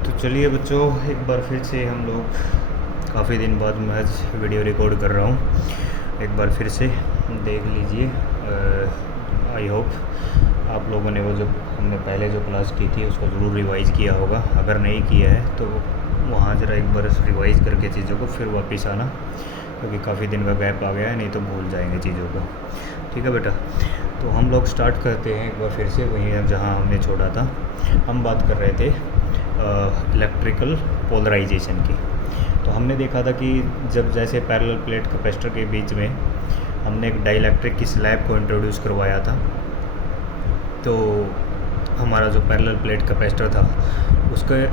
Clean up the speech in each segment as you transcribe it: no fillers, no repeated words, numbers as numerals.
तो चलिए बच्चों, एक बार फिर से हम लोग काफ़ी दिन बाद मैं वीडियो रिकॉर्ड कर रहा हूँ। एक बार फिर से देख लीजिए। आई होप आप लोगों ने वो जो हमने पहले जो क्लास की थी उसको ज़रूर रिवाइज़ किया होगा। अगर नहीं किया है तो वहाँ ज़रा एक बार रिवाइज़ करके चीज़ों को फिर वापस आना, क्योंकि काफ़ी दिन का गैप आ गया है, नहीं तो भूल जाएंगे चीज़ों को। ठीक है बेटा, तो हम लोग स्टार्ट करते हैं एक बार फिर से वहीं जहाँ हमने छोड़ा था। हम बात कर रहे थे इलेक्ट्रिकल पोलराइजेशन की। तो हमने देखा था कि जब जैसे पैरेलल प्लेट कैपेसिटर के बीच में हमने एक डाइलेक्ट्रिक की स्लैब को इंट्रोड्यूस करवाया था, तो हमारा जो पैरेलल प्लेट कैपेसिटर था उसके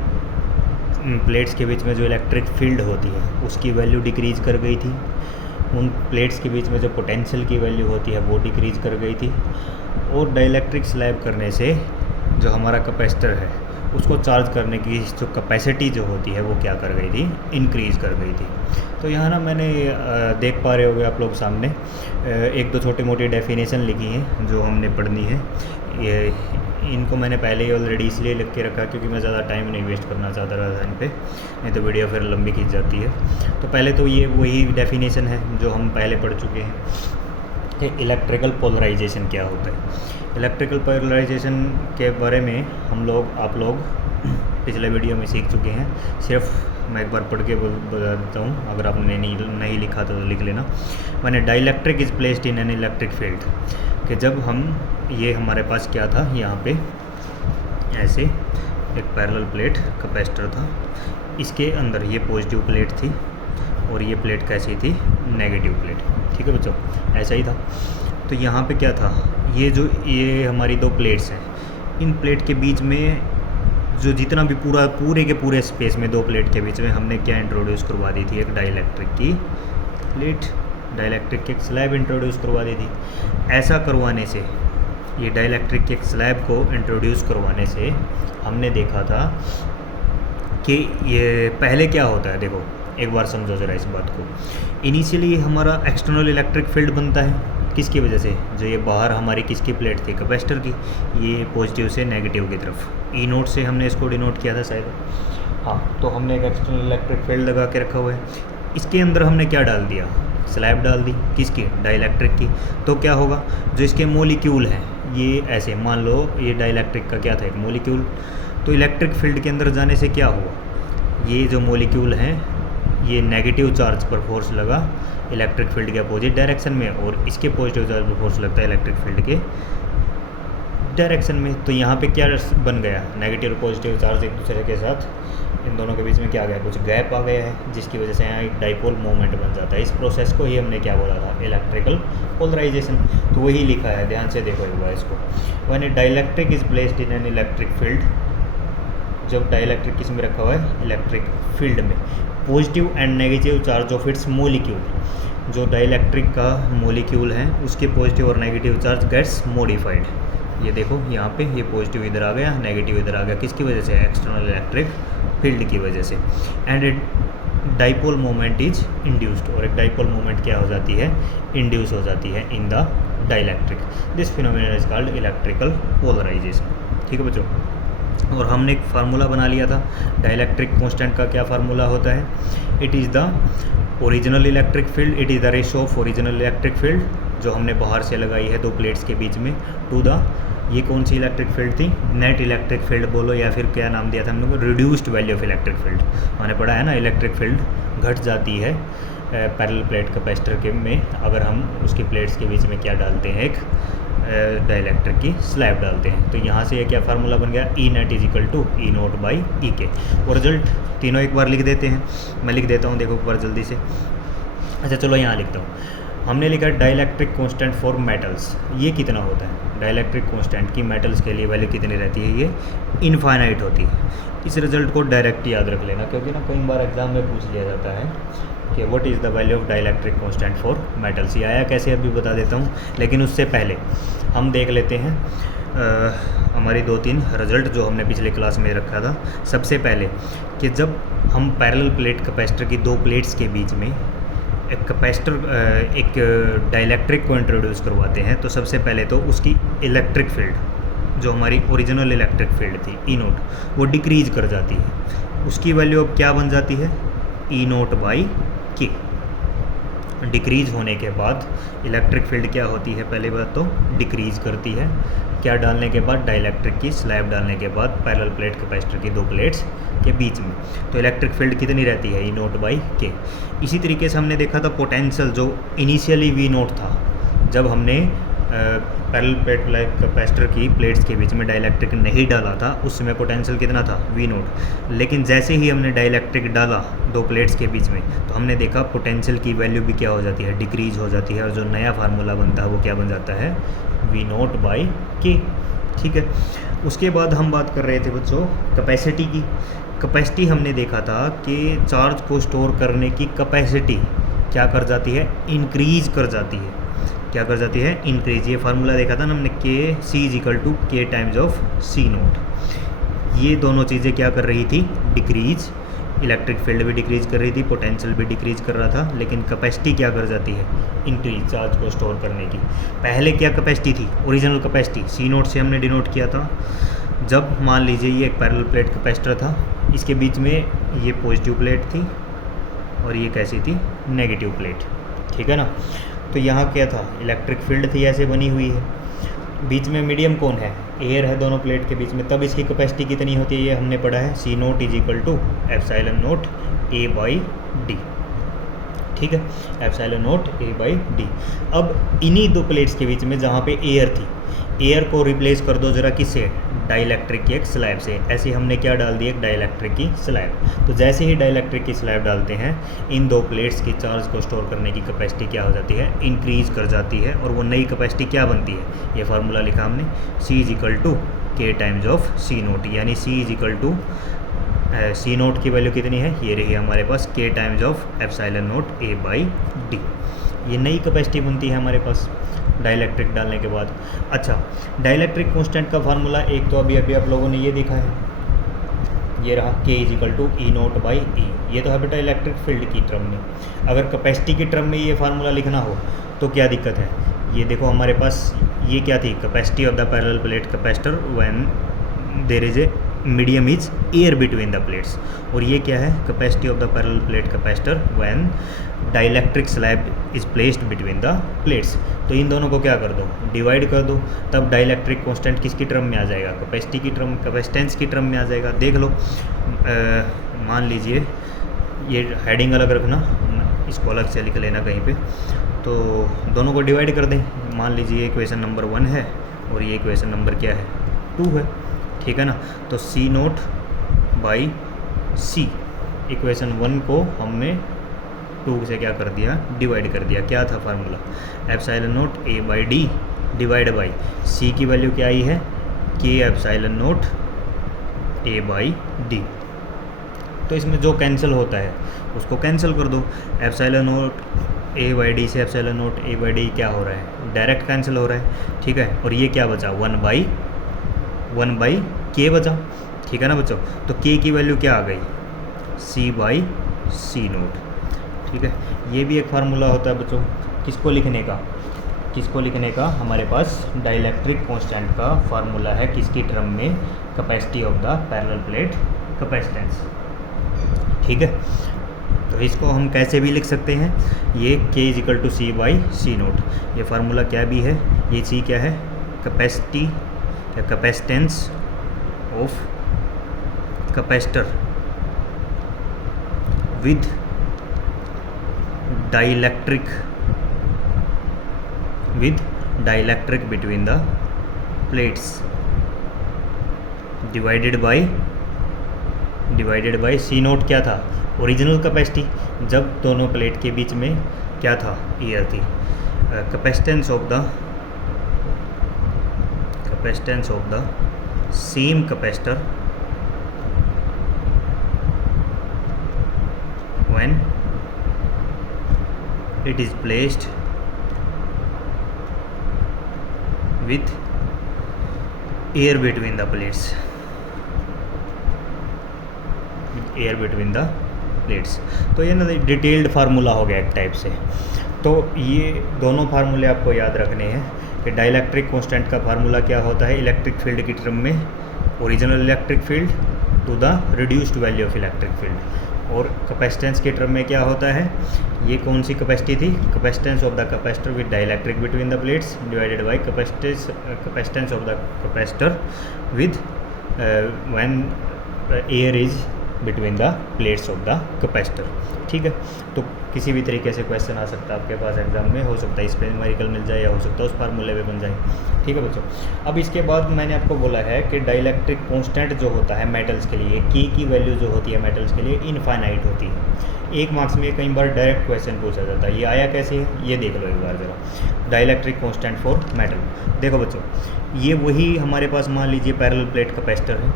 प्लेट्स के बीच में जो इलेक्ट्रिक फील्ड होती है उसकी वैल्यू डिक्रीज़ कर गई थी। उन प्लेट्स के बीच में जो पोटेंशियल की वैल्यू होती है वो डिक्रीज़ कर गई थी। और डाइलेक्ट्रिक स्लैब करने से जो हमारा कैपेसिटर है उसको चार्ज करने की जो कैपेसिटी जो होती है वो क्या कर गई थी, इंक्रीज़ कर गई थी। तो यहाँ ना मैंने देख पा रहे होगे आप लोग सामने एक दो छोटी मोटी डेफिनेशन लिखी हैं जो हमने पढ़नी है। ये इनको मैंने पहले ही ऑलरेडी इसलिए लिख के रखा क्योंकि मैं ज़्यादा टाइम नहीं वेस्ट करना चाहता था इन पे, नहीं तो वीडियो फिर लंबी खींच जाती है। तो पहले तो ये वही डेफिनेशन है जो हम पहले पढ़ चुके हैं कि इलेक्ट्रिकल पोलराइजेशन क्या होता है। इलेक्ट्रिकल पोलराइजेशन के बारे में आप लोग पिछले वीडियो में सीख चुके हैं। सिर्फ मैं एक बार पढ़ के बता देता हूँ, अगर आपने नहीं लिखा तो लिख लेना। मैंने dielectric is placed in an electric field, कि जब हम ये हमारे पास क्या था, यहाँ पे ऐसे एक पैरेलल प्लेट कैपेसिटर था, इसके अंदर ये पॉजिटिव प्लेट थी और ये प्लेट कैसी थी, नेगेटिव प्लेट। ठीक है बच्चों, ऐसा ही था। तो यहाँ पे क्या था, ये हमारी दो प्लेट्स हैं, इन प्लेट के बीच में जो जितना भी पूरे के पूरे स्पेस में दो प्लेट के बीच में हमने क्या इंट्रोड्यूस करवा दी थी, एक डाइलेक्ट्रिक की प्लेट, डाइलेक्ट्रिक की एक स्लैब इंट्रोड्यूस करवा दी थी। ऐसा करवाने से, ये डाइलेक्ट्रिक के एक स्लैब को इंट्रोड्यूस करवाने से हमने देखा था कि ये पहले क्या होता है। देखो एक बार समझो ज़रा इस बात को। इनिशियली हमारा एक्सटर्नल इलेक्ट्रिक फील्ड बनता है किसकी वजह से, जो ये बाहर हमारी किसकी प्लेट थी, कैपेसिटर की, ये पॉजिटिव से नेगेटिव की तरफ, ई नोट से हमने इसको डिनोट किया था शायद। हाँ, तो हमने एक एक्सटर्नल इलेक्ट्रिक फील्ड लगा के रखा हुआ है। इसके अंदर हमने क्या डाल दिया, स्लैब डाल दी, किसकी, डाइलेक्ट्रिक की। तो क्या होगा, जो इसके मोलिक्यूल हैं ये ऐसे, मान लो ये डाइलेक्ट्रिक का क्या था, एक मोलिक्यूल। तो इलेक्ट्रिक फील्ड के अंदर जाने से क्या हुआ, ये जो मोलिक्यूल हैं ये नेगेटिव चार्ज पर फोर्स लगा इलेक्ट्रिक फील्ड के अपोजिट डायरेक्शन में, और इसके पॉजिटिव चार्ज पर फोर्स लगता है इलेक्ट्रिक फील्ड के डायरेक्शन में। तो यहाँ पे क्या बन गया, नेगेटिव और पॉजिटिव चार्ज एक दूसरे के साथ, इन दोनों के बीच में क्या आ गया, कुछ गैप आ गया है, जिसकी वजह से यहाँ एक डाइपोल मोमेंट बन जाता है। इस प्रोसेस को ही हमने क्या बोला था, इलेक्ट्रिकल पोलराइजेशन। तो वही लिखा है, ध्यान से देखो एक बार इसको। When A dielectric is placed in an electric field, जब डाइलेक्ट्रिक किस में रखा हुआ है, इलेक्ट्रिक फील्ड में, positive and negative charge of its molecule, जो डाइलेक्ट्रिक का मोलिक्यूल है उसके पॉजिटिव और नेगेटिव चार्ज गेट्स मॉडिफाइड। ये देखो यहाँ पे ये पॉजिटिव इधर आ गया, नेगेटिव इधर आ गया, किसकी वजह से, एक्सटर्नल इलेक्ट्रिक फील्ड की वजह से। And a dipole moment is induced, और एक डाइपोल मोमेंट क्या हो जाती है, इंड्यूस हो जाती है in the dielectric. This phenomenon is called electrical polarisation. ठीक है बच्चों, और हमने एक फार्मूला बना लिया था डाइलेक्ट्रिक कांस्टेंट का। क्या फार्मूला होता है, it is the original electric field, it is the ratio of original electric field जो हमने बाहर से लगाई है दो प्लेट्स के बीच में, टू द, ये कौन सी इलेक्ट्रिक फील्ड थी, नेट इलेक्ट्रिक फील्ड बोलो, या फिर क्या नाम दिया था हम लोग को, reduced value of electric field. मैंने पढ़ा है ना, इलेक्ट्रिक फील्ड घट जाती है पैरेलल प्लेट कैपेसिटर के में अगर हम उसकी प्लेट्स के बीच में क्या डालते हैं, एक डाइलेक्ट्रिक की स्लैब डालते हैं। तो यहाँ से ये क्या फार्मूला बन गया, E net is equal to E naught by E K. और रिजल्ट तीनों एक बार लिख देते हैं, मैं लिख देता हूँ, देखो एक बार जल्दी से। अच्छा चलो यहाँ लिखता हूँ। हमने लिखा डाइलेक्ट्रिक कांस्टेंट फॉर मेटल्स, ये कितना होता है, डाइलेक्ट्रिक कांस्टेंट की मेटल्स के लिए वैल्यू कितनी रहती है, ये इनफाइनाइट होती है। इस रिजल्ट को डायरेक्ट याद रख लेना, क्योंकि ना कई बार एग्जाम में पूछ लिया जाता है कि what is the value of dielectric constant for metals. ये आया कैसे अभी बता देता हूँ, लेकिन उससे पहले हम देख लेते हैं हमारी दो तीन रिजल्ट जो हमने पिछले क्लास में रखा था। सबसे पहले कि जब हम पैरेलल प्लेट कैपेसिटर की दो प्लेट्स के बीच में एक कैपेसिटर एक डाइलेक्ट्रिक को इंट्रोड्यूस करवाते हैं, तो सबसे पहले तो उसकी इलेक्ट्रिक फील्ड जो हमारी ओरिजिनल इलेक्ट्रिक फील्ड थी ई नोट वो डिक्रीज कर जाती है। उसकी वैल्यू अब क्या बन जाती है, ई नोट बाई के। डिक्रीज होने के बाद इलेक्ट्रिक फील्ड क्या होती है, पहले बात तो डिक्रीज करती है। क्या डालने के बाद, डाइलेक्ट्रिक की स्लैब डालने के बाद पैरेलल प्लेट कैपेसिटर की दो प्लेट्स के बीच में, तो इलेक्ट्रिक फील्ड कितनी रहती है, ई नोट बाई के। इसी तरीके से हमने देखा था पोटेंशियल जो इनिशियली वी नोट था, जब हमने पैरेलल प्लेट कैपेसिटर की प्लेट्स के बीच में डाइलेक्ट्रिक नहीं डाला था, उस समय पोटेंशियल कितना था, वी नोट। लेकिन जैसे ही हमने डाइलेक्ट्रिक डाला दो प्लेट्स के बीच में, तो हमने देखा पोटेंशियल की वैल्यू भी क्या हो जाती है, डिक्रीज हो जाती है, और जो नया फार्मूला बनता है वो क्या बन जाता है, वी नोट बाई के। ठीक है, उसके बाद हम बात कर रहे थे बच्चों कैपेसिटी की। कैपेसिटी हमने देखा था कि चार्ज को स्टोर करने की कैपेसिटी क्या कर जाती है, इंक्रीज कर जाती है। क्या कर जाती है, इंक्रीज। ये फार्मूला देखा था ना हमने, के सी is equal to K times of C naught. ये दोनों चीज़ें क्या कर रही थी, डिक्रीज। इलेक्ट्रिक फील्ड भी डिक्रीज कर रही थी, पोटेंशियल भी डिक्रीज कर रहा था, लेकिन कैपेसिटी क्या कर जाती है, इंक्रीज, चार्ज को स्टोर करने की। पहले क्या कैपेसिटी थी, ओरिजिनल कैपेसिटी सी नोट से हमने डिनोट किया था। जब मान लीजिए ये एक पैरेलल प्लेट कैपेसिटर था, इसके बीच में ये पॉजिटिव प्लेट थी और ये कैसी थी, नेगेटिव प्लेट। ठीक है ना, तो यहाँ क्या था, इलेक्ट्रिक फील्ड थी ऐसे बनी हुई है, बीच में मीडियम कौन है, एयर है दोनों प्लेट के बीच में। तब इसकी कैपेसिटी कितनी होती है, ये हमने पढ़ा है, C naught is equal to epsilon naught A by D. ठीक है, epsilon naught A by D. अब इन्हीं दो प्लेट्स के बीच में जहाँ पे एयर थी, एयर को रिप्लेस कर दो जरा किससे, डाइलेक्ट्रिक की एक स्लैब से। ऐसे हमने क्या डाल दी, एक डाइलेक्ट्रिक की स्लैब। तो जैसे ही डाइलेक्ट्रिक की स्लैब डालते हैं, इन दो प्लेट्स की चार्ज को स्टोर करने की कैपेसिटी क्या हो जाती है, इंक्रीज कर जाती है। और वो नई कैपेसिटी क्या बनती है, ये फार्मूला लिखा हमने, C is equal to K times of C naught, यानी C is equal to C naught की वैल्यू कितनी है, ये रही हमारे पास K times of epsilon naught A by D. ये नई कैपेसिटी बनती है हमारे पास डाइलेक्ट्रिक डालने के बाद। अच्छा, डाइलेक्ट्रिक कांस्टेंट का फार्मूला एक तो अभी आप लोगों ने ये देखा है, ये रहा K is equal to E naught by E. ये तो है बेटा इलेक्ट्रिक फील्ड की टर्म में। अगर कैपेसिटी की टर्म में ये फार्मूला लिखना हो तो क्या दिक्कत है, ये देखो हमारे पास ये क्या थी, capacity of the parallel plate capacitor when there is a medium is air between the plates. और ये क्या है, capacity of the parallel plate capacitor when dielectric slab is placed between the plates. तो इन दोनों को क्या कर दो, डिवाइड कर दो, तब डाइलेक्ट्रिक कांस्टेंट किसकी टर्म में आ जाएगा, कैपेसिटी की टर्म, कैपेसिटेंस की टर्म में आ जाएगा। देख लो, मान लीजिए ये हेडिंग अलग रखना, इसको अलग से लिख लेना कहीं पे, तो दोनों को डिवाइड कर दें। मान लीजिए इक्वेशन नंबर 1 है और ये इक्वेशन नंबर क्या है, 2 है। ठीक है ना, तो सी नोट बाई सी, इक्वेशन 1 को हमने 2 से क्या कर दिया, डिवाइड कर दिया। क्या था formula, epsilon naught A by D divide by C की वैल्यू क्या आई है, K epsilon naught A by D. तो इसमें जो कैंसिल होता है उसको कैंसिल कर दो। Epsilon naught A by D से epsilon naught A by D क्या हो रहा है, डायरेक्ट कैंसिल हो रहा है। ठीक है, और ये क्या बचा, 1 बाई के बचा। ठीक है ना बच्चों, तो के की वैल्यू क्या आ गई, सी बाई सी नोट। ठीक है, ये भी एक फार्मूला होता है बच्चों, किसको लिखने का, हमारे पास डाइलेक्ट्रिक कांस्टेंट का फार्मूला है, किसकी टर्म में, capacity of the parallel plate capacitance. ठीक है, तो इसको हम कैसे भी लिख सकते हैं, ये K is equal to C by C naught. ये फार्मूला क्या भी है, ये सी क्या है, कैपेसिटी या capacitance of capacitor with dielectric between the plates divided by C naught. क्या था, ओरिजिनल कैपेसिटी, जब दोनों प्लेट के बीच में क्या था, एयर थी। Capacitance of the same capacitor when it is placed with air between the plates, तो ये ना डिटेल्ड फार्मूला हो गया एक टाइप से। तो ये दोनों फार्मूले आपको याद रखने हैं, कि डाइलेक्ट्रिक कांस्टेंट का फार्मूला क्या होता है इलेक्ट्रिक फील्ड की टर्म में, original electric field to the reduced value of electric field, और कैपेसिटेंस के टर्म में क्या होता है, ये कौन सी कैपेसिटी थी, capacitance of the capacitor with dielectric between the plates divided by capacitance of the capacitor with when air is between the plates of the capacitor. ठीक है, तो किसी भी तरीके से क्वेश्चन आ सकता है आपके पास एग्जाम में, हो सकता है इस पे न्यूमेरिकल मिल जाए या हो सकता है उस फार्मूले में बन जाए। ठीक है बच्चों, अब इसके बाद मैंने आपको बोला है कि डाइलेक्ट्रिक कांस्टेंट जो होता है मेटल्स के लिए, के की वैल्यू जो होती है मेटल्स के लिए इनफाइनाइट होती है। एक मार्क्स में कई बार डायरेक्ट क्वेश्चन पूछा जाता है, ये आया कैसे है ये देख लो एक बार ज़रा। डाइलेक्ट्रिक कांस्टेंट फॉर मेटल, देखो बच्चों ये वही हमारे पास मान लीजिए पैरेलल प्लेट कैपेसिटर है,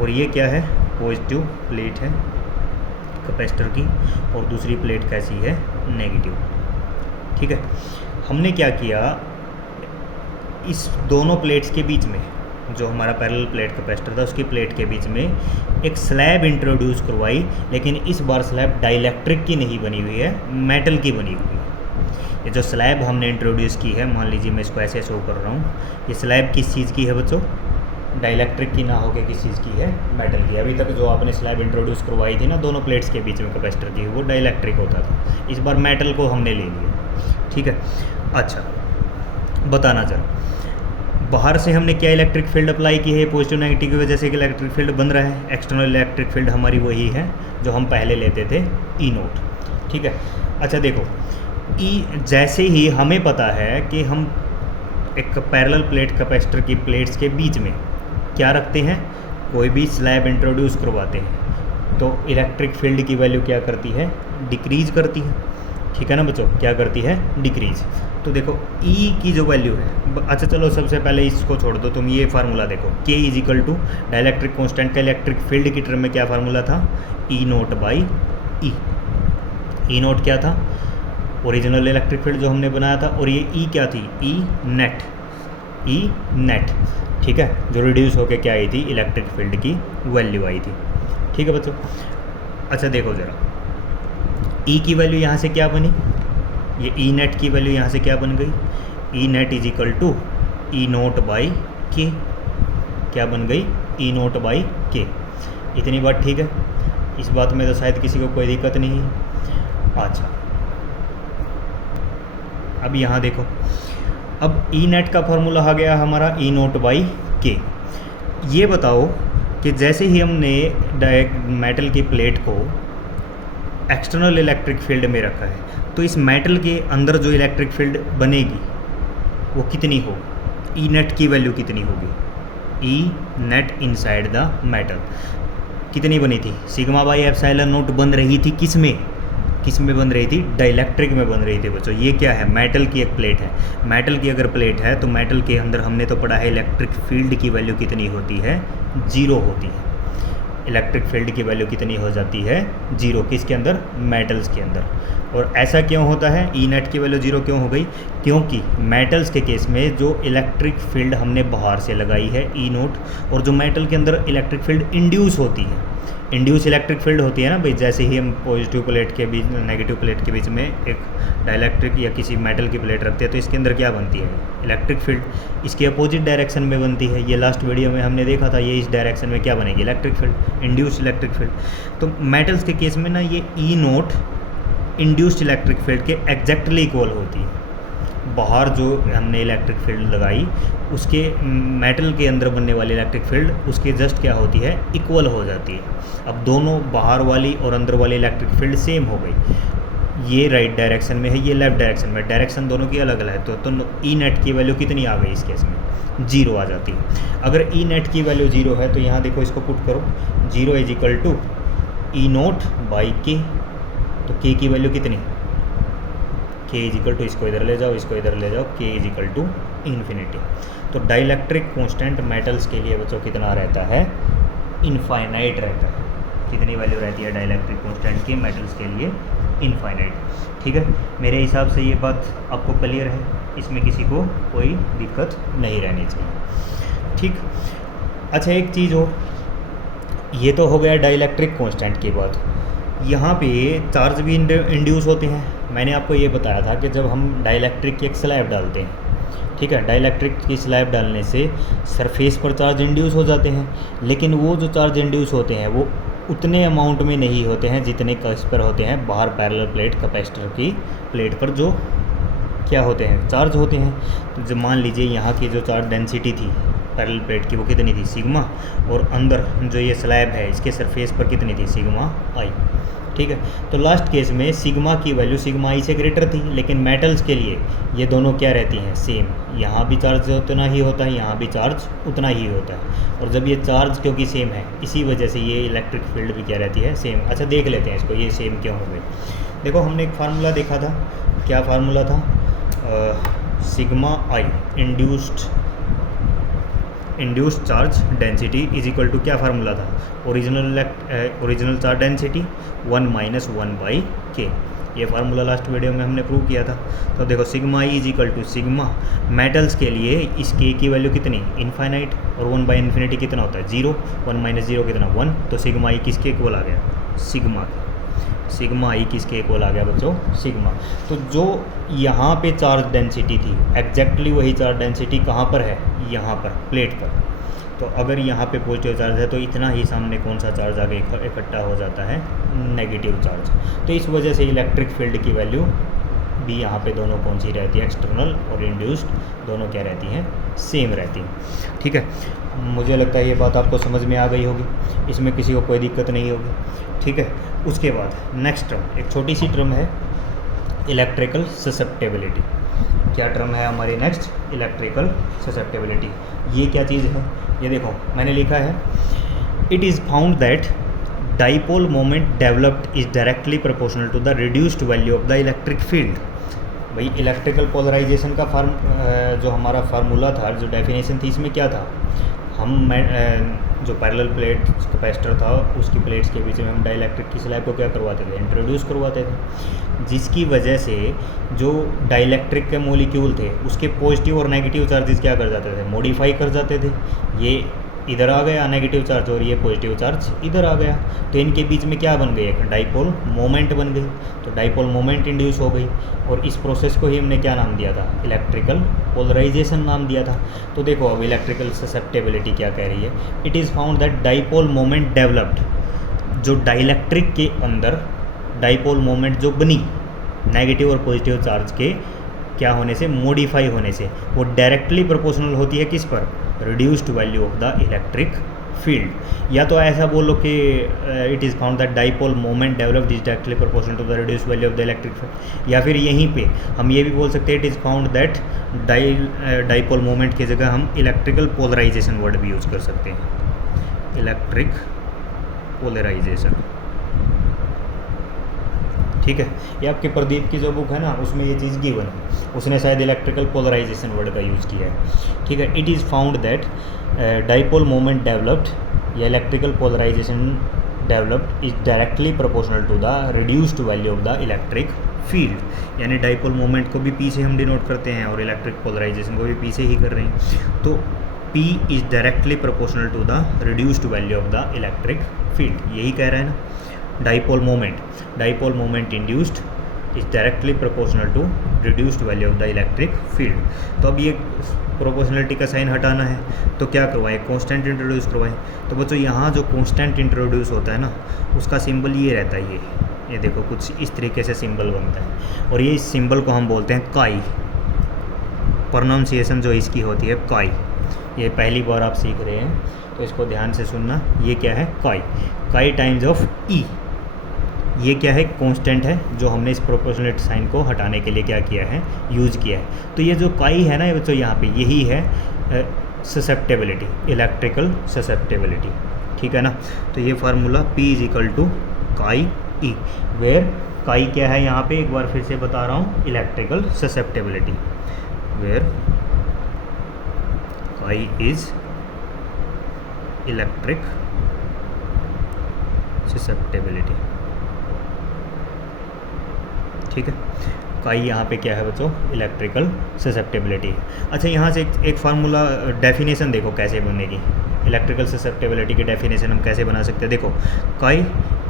और ये क्या है, पॉजिटिव प्लेट है कैपेसिटर की, और दूसरी प्लेट कैसी है, नेगेटिव। ठीक है, हमने क्या किया, इस दोनों प्लेट्स के बीच में जो हमारा पैरेलल प्लेट कैपेसिटर था उसकी प्लेट के बीच में एक स्लैब इंट्रोड्यूस करवाई, लेकिन इस बार स्लैब डाइलेक्ट्रिक की नहीं बनी हुई है, मेटल की बनी हुई है। ये जो स्लैब हमने इंट्रोड्यूस की है, मान लीजिए मैं इसको ऐसे शो कर रहा हूँ, ये स्लैब किस चीज़ की है बच्चों, डाइलेक्ट्रिक की ना होकर किस चीज़ की है, मेटल की। अभी तक जो आपने स्लैब इंट्रोड्यूस करवाई थी ना दोनों प्लेट्स के बीच में कैपेसिटर की, वो डाइलेक्ट्रिक होता था, इस बार मेटल को हमने ले लिया। ठीक है, अच्छा बताना जरा, बाहर से हमने क्या इलेक्ट्रिक फील्ड अप्लाई की है, पॉजिटिव नेगेटिव की वजह से इलेक्ट्रिक फील्ड बन रहा है, एक्सटर्नल इलेक्ट्रिक फील्ड हमारी वही है जो हम पहले लेते थे, ई नोट। ठीक है, अच्छा देखो ई, जैसे ही हमें पता है कि हम एक पैरेलल प्लेट कैपेसिटर की प्लेट्स के बीच में क्या रखते हैं, कोई भी स्लैब इंट्रोड्यूस करवाते हैं, तो इलेक्ट्रिक फील्ड की वैल्यू क्या करती है, डिक्रीज करती है। ठीक है ना बच्चों, क्या करती है, डिक्रीज। तो देखो ई की जो वैल्यू है, अच्छा चलो सबसे पहले इसको छोड़ दो, तुम ये फार्मूला देखो, K is equal to dielectric constant का इलेक्ट्रिक फील्ड की टर्म में क्या फार्मूला था, E naught by E. E naught क्या था, ओरिजिनल इलेक्ट्रिक फील्ड जो हमने बनाया था, और ये ई क्या थी, ई नेट, ई नेट। ठीक है, जो रिड्यूस होकर क्या आई थी, इलेक्ट्रिक फील्ड की वैल्यू आई थी। ठीक है बच्चों, अच्छा देखो ज़रा, ई की वैल्यू यहाँ से क्या बनी, ये ई नेट की वैल्यू यहाँ से क्या बन गई, E net is equal to E naught by K, क्या बन गई, ई नोट बाई के। इतनी बात ठीक है, इस बात में तो शायद किसी को कोई दिक्कत नहीं है। अच्छा अब यहाँ देखो, अब ई नेट का फार्मूला आ गया हमारा ई नोट बाई के। ये बताओ कि जैसे ही हमने मेटल की प्लेट को एक्सटर्नल इलेक्ट्रिक फील्ड में रखा है, तो इस मेटल के अंदर जो इलेक्ट्रिक फील्ड बनेगी वो कितनी होगी, ई नेट की वैल्यू कितनी होगी, E net inside the metal कितनी बनी थी, सिग्मा बाई एप्सिलॉन नोट बन रही थी, किस में बन रही थी, डाइलेक्ट्रिक में बन रही थी बच्चों। ये क्या है, मेटल की एक प्लेट है, मेटल की अगर प्लेट है तो मेटल के अंदर हमने तो पढ़ा है इलेक्ट्रिक फील्ड की वैल्यू कितनी होती है, 0 होती है। इलेक्ट्रिक फील्ड की वैल्यू कितनी हो जाती है, 0, किसके अंदर, मेटल्स के अंदर। और ऐसा क्यों होता है, ई नेट की वैल्यू 0 क्यों हो गई, क्योंकि मेटल्स के केस में जो इलेक्ट्रिक फील्ड हमने बाहर से लगाई है ई नोट, और जो मेटल के अंदर इलेक्ट्रिक फील्ड इंड्यूस होती है, इंड्यूस इलेक्ट्रिक फील्ड होती है ना भाई, जैसे ही हम पॉजिटिव प्लेट के बीच, नेगेटिव प्लेट के बीच में एक डाइलेक्ट्रिक या किसी मेटल की प्लेट रखते हैं तो इसके अंदर क्या बनती है, इलेक्ट्रिक फील्ड। इसकी अपोजिट डायरेक्शन में बनती है, ये लास्ट वीडियो में हमने देखा था, ये इस डायरेक्शन में क्या बनेगी, electric field, induced electric field. तो मेटल्स के केस में ना ये ई नोट इंड्यूस्ड इलेक्ट्रिक फील्ड के एग्जैक्टली इक्वल होती है। बाहर जो हमने इलेक्ट्रिक फील्ड लगाई उसके मेटल के अंदर बनने वाली इलेक्ट्रिक फील्ड उसके जस्ट क्या होती है, इक्वल हो जाती है। अब दोनों बाहर वाली और अंदर वाली इलेक्ट्रिक फील्ड सेम हो गई, ये राइट डायरेक्शन में है, ये लेफ्ट डायरेक्शन में, डायरेक्शन दोनों की अलग अलग है, तो ई नेट की वैल्यू कितनी आ गई इस केस में, 0 आ जाती है। अगर ई नेट की वैल्यू 0 है तो यहाँ देखो इसको पुट करो, 0 is equal to E naught by K, तो के की वैल्यू कितनी, के इज इक्वल टू, इसको इधर ले जाओ, इसको इधर ले जाओ, के इज इक्वल टू इन्फिनिटी। तो डाइलेक्ट्रिक कांस्टेंट मेटल्स के लिए बच्चों कितना रहता है, इनफाइनाइट रहता है। कितनी वैल्यू रहती है डाइलेक्ट्रिक कांस्टेंट की मेटल्स के लिए, इनफाइनाइट। ठीक है, मेरे हिसाब से ये बात आपको क्लियर है, इसमें किसी को कोई दिक्कत नहीं रहनी चाहिए। ठीक, अच्छा एक चीज़ हो, ये तो हो गया डाइलेक्ट्रिक कांस्टेंट की बात। यहाँ पे चार्ज भी इंड्यूस होते हैं। मैंने आपको ये बताया था कि जब हम डाइलेक्ट्रिक की एक स्लैब डालते हैं ठीक है, डाइलेक्ट्रिक की स्लैब डालने से सरफेस पर चार्ज इंड्यूस हो जाते हैं, लेकिन वो जो चार्ज इंड्यूस होते हैं वो उतने अमाउंट में नहीं होते हैं जितने किस पर होते हैं, बाहर पैरेलल प्लेट कैपेसिटर की प्लेट पर जो क्या होते हैं, चार्ज होते हैं। तो जब मान लीजिए यहाँ की जो चार्ज डेंसिटी थी पैरेलल प्लेट की वो कितनी थी, सिग्मा, और अंदर जो ये स्लैब है इसके सरफेस पर कितनी थी, सिग्मा आई। ठीक है, तो लास्ट केस में सिग्मा की वैल्यू सिग्मा आई से ग्रेटर थी, लेकिन मेटल्स के लिए ये दोनों क्या रहती हैं, सेम। यहाँ भी चार्ज उतना ही होता है, यहाँ भी चार्ज उतना ही होता है, और जब ये चार्ज क्योंकि सेम है इसी वजह से ये इलेक्ट्रिक फील्ड भी क्या रहती है, सेम। अच्छा देख लेते हैं इसको, ये सेम क्यों हो गई। देखो हमने एक फार्मूला देखा था, क्या फार्मूला था, sigma I induced charge density is equal to, क्या फार्मूला था, ओरिजिनल चार्ज डेंसिटी 1 - 1/k। ये फार्मूला लास्ट वीडियो में हमने प्रूव किया था। तो देखो sigma E is equal to sigma, metals के लिए इस k की वैल्यू कितनी, इनफाइनाइट, और 1/∞ कितना होता है, 0, 1 - 0 कितना, 1। तो सिग्मा ई किसके इक्वल आ गया, सिग्मा ई किसके इक्वल आ गया बच्चों, सिग्मा। तो जो यहाँ पे चार्ज डेंसिटी थी एग्जैक्टली वही चार्ज डेंसिटी कहाँ पर है, यहाँ पर प्लेट पर। तो अगर यहाँ पे पॉजिटिव चार्ज है तो इतना ही सामने कौन सा चार्ज आगे इकट्ठा हो जाता है, नेगेटिव चार्ज। तो इस वजह से इलेक्ट्रिक फील्ड की वैल्यू भी यहाँ पे दोनों कौन सी रहती है, एक्सटर्नल और इंड्यूस्ड, दोनों क्या रहती हैं, सेम रहती हैं। ठीक है, मुझे लगता है ये बात आपको समझ में आ गई होगी, इसमें किसी को कोई दिक्कत नहीं होगी। ठीक है, उसके बाद नेक्स्ट टर्म, एक छोटी सी टर्म है इलेक्ट्रिकल ससेप्टेबिलिटी। क्या टर्म है हमारी नेक्स्ट, इलेक्ट्रिकल ससेप्टेबिलिटी। ये क्या चीज़ है, ये देखो मैंने लिखा है, it is found that dipole moment developed is directly proportional to the reduced value of the electric field. भाई इलेक्ट्रिकल पोलराइजेशन का जो हमारा फार्मूला था, जो डेफिनेशन थी, इसमें क्या था, हम जो पैरेलल प्लेट कैपेसिटर था उसकी प्लेट्स के बीच में हम डाइलेक्ट्रिक की स्लैब को क्या करवाते थे, इंट्रोड्यूस करवाते थे, जिसकी वजह से जो डाइलेक्ट्रिक के मॉलिक्यूल थे उसके पॉजिटिव और नेगेटिव चार्जेस क्या कर जाते थे, मॉडिफाई कर जाते थे। ये इधर आ गया नेगेटिव चार्ज और ये पॉजिटिव चार्ज इधर आ गया, तो इनके बीच में क्या बन गई, एक डाइपोल मोमेंट बन गई। तो डाइपोल मोमेंट इंड्यूस हो गई, और इस प्रोसेस को ही हमने क्या नाम दिया था, इलेक्ट्रिकल पोलराइजेशन नाम दिया था। तो देखो अब इलेक्ट्रिकल ससेप्टेबिलिटी क्या कह रही है, it is found that dipole moment developed, जो डाइलेक्ट्रिक के अंदर डाइपोल मोमेंट जो बनी नेगेटिव और पॉजिटिव चार्ज के क्या होने से, मॉडिफाई होने से, वो डायरेक्टली प्रोपोर्शनल होती है किस पर, reduced value of the electric field. या तो ऐसा बोलो कि it is found that dipole moment developed is directly proportional to the reduced value of the electric field, या फिर यहीं पे हम ये भी बोल सकते हैं it is found that dipole moment की जगह हम इलेक्ट्रिकल पोलराइजेशन वर्ड भी यूज़ कर सकते हैं, इलेक्ट्रिक पोलराइजेशन। ठीक है, ये आपके प्रदीप की जो बुक है ना उसमें ये चीज़ गिवन है, उसने शायद इलेक्ट्रिकल पोलराइजेशन वर्ड का यूज़ किया है। ठीक है, it is found that dipole moment developed या electrical polarization developed is directly proportional to the reduced value of the electric field. यानी डाइपोल मोमेंट को भी पी से हम डिनोट करते हैं और इलेक्ट्रिक पोलराइजेशन को भी पी से ही कर रहे हैं। तो P is directly proportional to the reduced value of the electric field, यही कह रहे हैं ना। Dipole moment induced is directly proportional to reduced value of the electric field. तो अब ये प्रोपोर्शनलिटी का साइन हटाना है तो क्या करवाएं, कांस्टेंट इंट्रोड्यूस करवाएं। तो बच्चों यहाँ जो कांस्टेंट इंट्रोड्यूस होता है ना उसका सिंबल ये रहता है, ये देखो कुछ इस तरीके से सिंबल बनता है, और ये इस सिंबल को हम बोलते हैं काई। प्रोनाउंसिएशन जो इसकी होती है काई, ये पहली बार आप सीख रहे हैं तो इसको ध्यान से सुनना। ये क्या है, काई टाइम्स ऑफ ई। ये क्या है, कांस्टेंट है जो हमने इस प्रोपोर्शनलिटी साइन को हटाने के लिए क्या किया है, यूज़ किया है। तो ये जो काई है ना बच्चों यहाँ पे यही है ससेप्टेबिलिटी, इलेक्ट्रिकल ससेप्टेबिलिटी। ठीक है ना, तो ये formula P is equal to chi E, where काई क्या है यहाँ पे, एक बार फिर से बता रहा हूँ, इलेक्ट्रिकल ससेप्टेबिलिटी, वेयर काई इज इलेक्ट्रिक ससेप्टेबिलिटी। ठीक है, काई यहाँ पे क्या है बच्चों, इलेक्ट्रिकल ससेप्टेबिलिटी। अच्छा यहाँ से एक फार्मूला डेफिनेशन देखो कैसे बनेगी, इलेक्ट्रिकल ससेप्टेबिलिटी की डेफिनेशन हम कैसे बना सकते हैं। देखो काई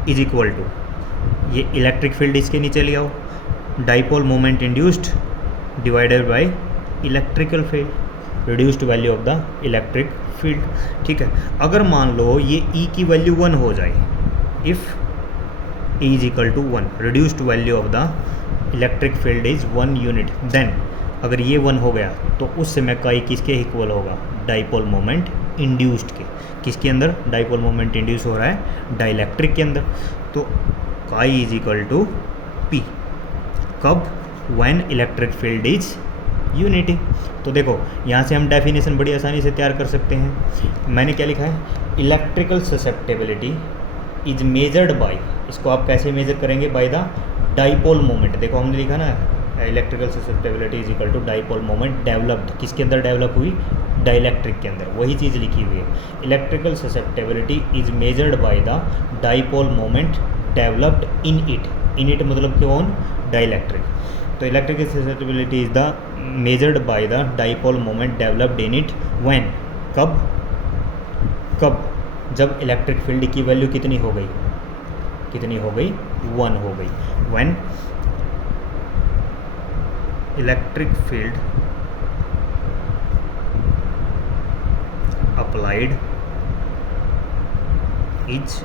इज इक्वल टू, ये इलेक्ट्रिक फील्ड इसके नीचे ले आओ, dipole moment induced divided by electrical field, reduced value of the electric field. ठीक है, अगर मान लो ये E की वैल्यू 1 हो जाए, if E is equal to 1, reduced value of the electric field is 1 unit, then अगर ये 1 हो गया तो उस समय काई किसके इक्वल होगा, डाइपोल मोमेंट इंड्यूस्ड के। किसके अंदर डाइपोल मोमेंट इंड्यूस हो रहा है, डाइलेक्ट्रिक के अंदर। तो काई इज इक्वल टू P, कब, when electric field is unity. तो देखो यहाँ से हम डेफिनेशन बड़ी आसानी से तैयार कर सकते हैं। मैंने क्या लिखा है, electrical susceptibility is measured by, इसको आप कैसे मेजर करेंगे, बाय द डाइपोल मोमेंट। देखो हमने लिखा ना, electrical susceptibility is equal to dipole moment developed, किसके अंदर डेवलप हुई, डाइलेक्ट्रिक के अंदर। वही चीज़ लिखी हुई है, electrical susceptibility is measured by the dipole moment developed in it मतलब कौन, डाइलेक्ट्रिक। तो electrical susceptibility is the measured by the dipole moment developed in it when, कब जब इलेक्ट्रिक फील्ड की वैल्यू कितनी हो गई, 1 हो गई। When electric field applied is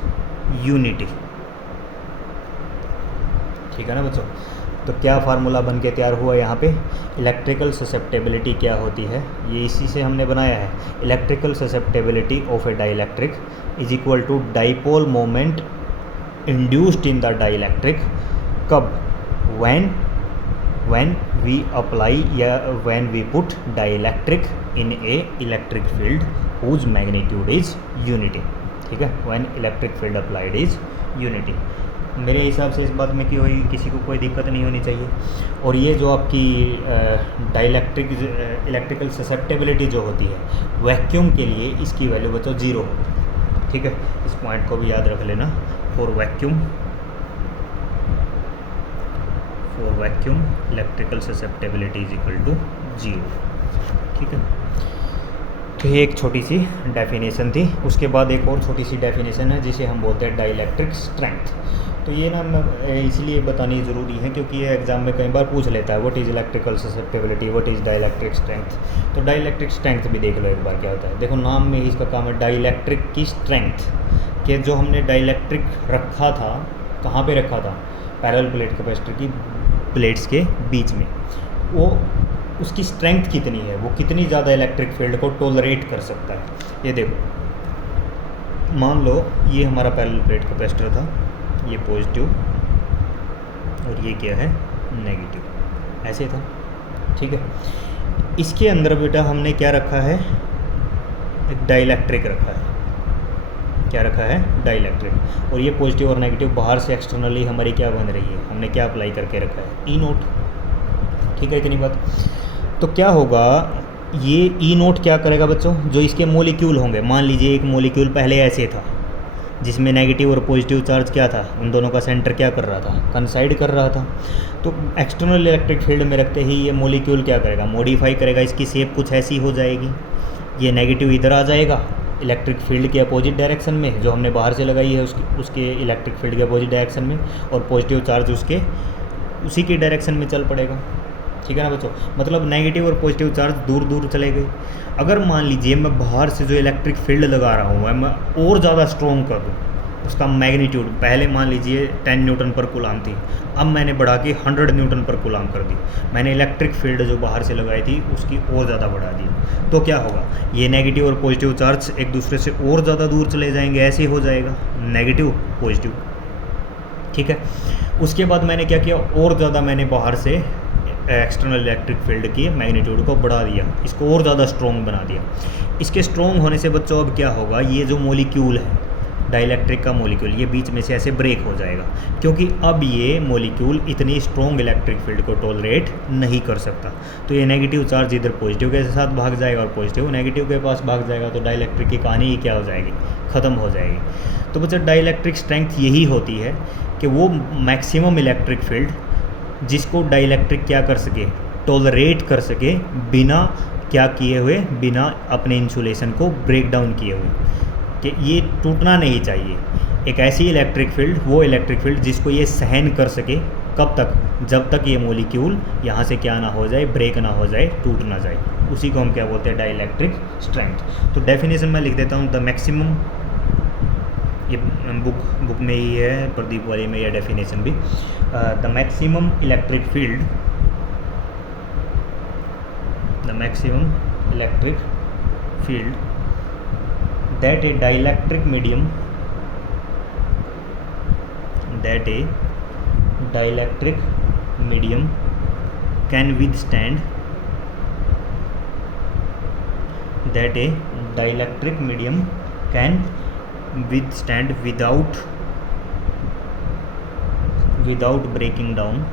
unity. ठीक है ना बच्चों, तो क्या फार्मूला बन के तैयार हुआ यहाँ पे, इलेक्ट्रिकल ससेप्टेबिलिटी क्या होती है, ये इसी से हमने बनाया है। Electrical susceptibility of a dielectric is equal to dipole moment induced in the dielectric, कब, व्हेन वी अप्लाई या when we put dielectric in a electric field whose magnitude is unity. ठीक है, when electric field applied is unity. मेरे हिसाब से इस बात में कि वही किसी को कोई दिक्कत नहीं होनी चाहिए। और ये जो आपकी डाइलेक्ट्रिक इलेक्ट्रिकल ससेप्टेबिलिटी जो होती है वैक्यूम के लिए, इसकी वैल्यू बच्चों 0। ठीक है, इस पॉइंट को भी याद रख लेना। For vacuum electrical susceptibility is equal to 0। ठीक है, तो ये एक छोटी सी डेफिनेशन थी। उसके बाद एक और छोटी सी डेफिनेशन है जिसे हम बोलते हैं डाइलेक्ट्रिक स्ट्रेंथ। तो ये ना इसलिए बतानी ज़रूरी है क्योंकि ये एग्जाम में कई बार पूछ लेता है, what is electrical susceptibility, what is dielectric strength. तो डाइलेक्ट्रिक स्ट्रेंथ भी देख लो एक बार क्या होता है। देखो नाम में ही इसका काम है डाइलेक्ट्रिक की स्ट्रेंथ, कि जो हमने डाइलेक्ट्रिक रखा था, कहाँ पे रखा था, पैरेलल प्लेट कैपेसिटर की प्लेट्स के बीच में, वो उसकी स्ट्रेंथ कितनी है, वो कितनी ज़्यादा इलेक्ट्रिक फील्ड को टॉलरेट कर सकता है। ये देखो मान लो ये हमारा पैरेलल प्लेट कैपेसिटर था, ये पॉजिटिव और ये क्या है, नेगेटिव, ऐसे था। ठीक है, इसके अंदर बेटा हमने क्या रखा है, एक डाइलेक्ट्रिक रखा है। क्या रखा है, डाइलेक्ट्रिक। और ये पॉजिटिव और नेगेटिव बाहर से एक्सटर्नली हमारी क्या बन रही है, हमने क्या अप्लाई करके रखा है, ई नोट। ठीक है, इतनी बात। तो क्या होगा, ये ई नोट क्या करेगा बच्चों, जो इसके मोलिक्यूल होंगे, मान लीजिए एक मोलिक्यूल पहले ऐसे था जिसमें नेगेटिव और पॉजिटिव चार्ज क्या था, उन दोनों का सेंटर क्या कर रहा था, कंसाइड कर रहा था। तो एक्सटर्नल इलेक्ट्रिक फील्ड में रखते ही ये मोलिक्यूल क्या करेगा, मॉडिफाई करेगा, इसकी शेप कुछ ऐसी हो जाएगी। ये नेगेटिव इधर आ जाएगा इलेक्ट्रिक फील्ड के अपोजिट डायरेक्शन में, जो हमने बाहर से लगाई है उसके इलेक्ट्रिक फील्ड के अपोजिट डायरेक्शन में, और पॉजिटिव चार्ज उसी के डायरेक्शन में चल पड़ेगा। ठीक है ना बच्चों, मतलब नेगेटिव और पॉजिटिव चार्ज दूर दूर चले गए। अगर मान लीजिए मैं बाहर से जो इलेक्ट्रिक फील्ड लगा रहा हूँ मैं और ज़्यादा स्ट्रॉन्ग कर दूँ, उसका मैग्नीट्यूड पहले मान लीजिए 10 न्यूटन पर कूलाम थी, अब मैंने बढ़ा के 100 न्यूटन पर कूलाम कर दी। मैंने इलेक्ट्रिक फील्ड जो बाहर से लगाई थी उसकी और ज़्यादा बढ़ा दी, तो क्या होगा, ये नेगेटिव और पॉजिटिव चार्ज एक दूसरे से और ज़्यादा दूर चले जाएंगे, ऐसे हो जाएगा नेगेटिव पॉजिटिव। ठीक है, उसके बाद मैंने क्या किया, और ज़्यादा मैंने बाहर से एक्सटर्नल इलेक्ट्रिक फील्ड की मैग्नीट्यूड को बढ़ा दिया, इसको और ज़्यादा स्ट्रॉन्ग बना दिया। इसके स्ट्रॉन्ग होने से बच्चों अब क्या होगा, ये जो मॉलिक्यूल है डाइलेक्ट्रिक का मॉलिक्यूल, ये बीच में से ऐसे ब्रेक हो जाएगा, क्योंकि अब ये मॉलिक्यूल इतनी स्ट्रॉन्ग इलेक्ट्रिक फील्ड को टॉलरेट नहीं कर सकता। तो ये नेगेटिव चार्ज इधर पॉजिटिव के साथ भाग जाएगा और पॉजिटिव नेगेटिव के पास भाग जाएगा, तो डाइलेक्ट्रिक की कहानी ही क्या हो जाएगी, ख़त्म हो जाएगी। तो बच्चा डाइलेक्ट्रिक स्ट्रेंथ यही होती है कि वो मैक्सिमम इलेक्ट्रिक फील्ड जिसको डाइलेक्ट्रिक क्या कर सके, टॉलरेट कर सके, बिना क्या किए हुए, बिना अपने इंसुलेशन को ब्रेक डाउन किए हुए, कि ये टूटना नहीं चाहिए। एक ऐसी इलेक्ट्रिक फील्ड, वो इलेक्ट्रिक फील्ड जिसको ये सहन कर सके कब तक? जब तक ये मॉलिक्यूल यहाँ से क्या ना हो जाए, ब्रेक ना हो जाए, टूट ना जाए। उसी को हम क्या बोलते हैं? Dielectric strength. तो डेफिनेशन मैं लिख देता हूँ, द मैक्सिमम, ये बुक में ही है, प्रदीप वाली में, या डेफिनेशन भी, the maximum electric field, the maximum electric field that a dielectric medium can withstand, that a dielectric medium can withstand without breaking down,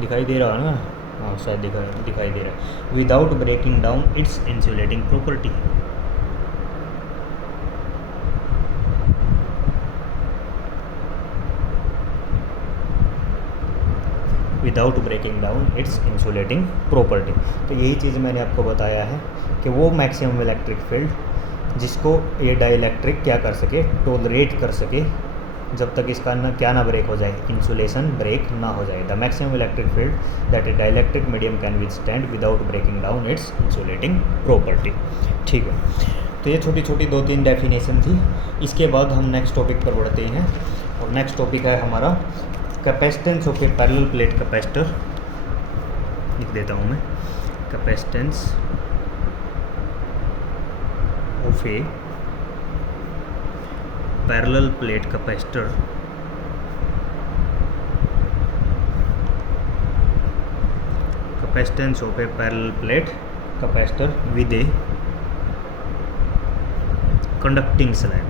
दिखाई दे रहा है ना? हाँ शायद दिखाई दे रहा है। Without breaking down its insulating property. Without breaking down its insulating property. तो यही चीज़ मैंने आपको बताया है कि वो मैक्सिमम इलेक्ट्रिक फील्ड जिसको ये डाइलेक्ट्रिक क्या कर सके, टॉलरेट कर सके, जब तक इसका क्या ना ब्रेक हो जाए, इंसुलेशन ब्रेक ना हो जाए। The maximum electric field that a dielectric medium can withstand without breaking down its insulating property. ठीक है, तो ये छोटी छोटी 2-3 डेफिनेशन थी। इसके बाद हम नेक्स्ट टॉपिक पर बढ़ते हैं, और नेक्स्ट टॉपिक है हमारा capacitance of A parallel plate capacitor. लिख देता हूँ मैं, capacitance of A parallel plate capacitor, capacitance of A parallel plate capacitor with a conducting slab,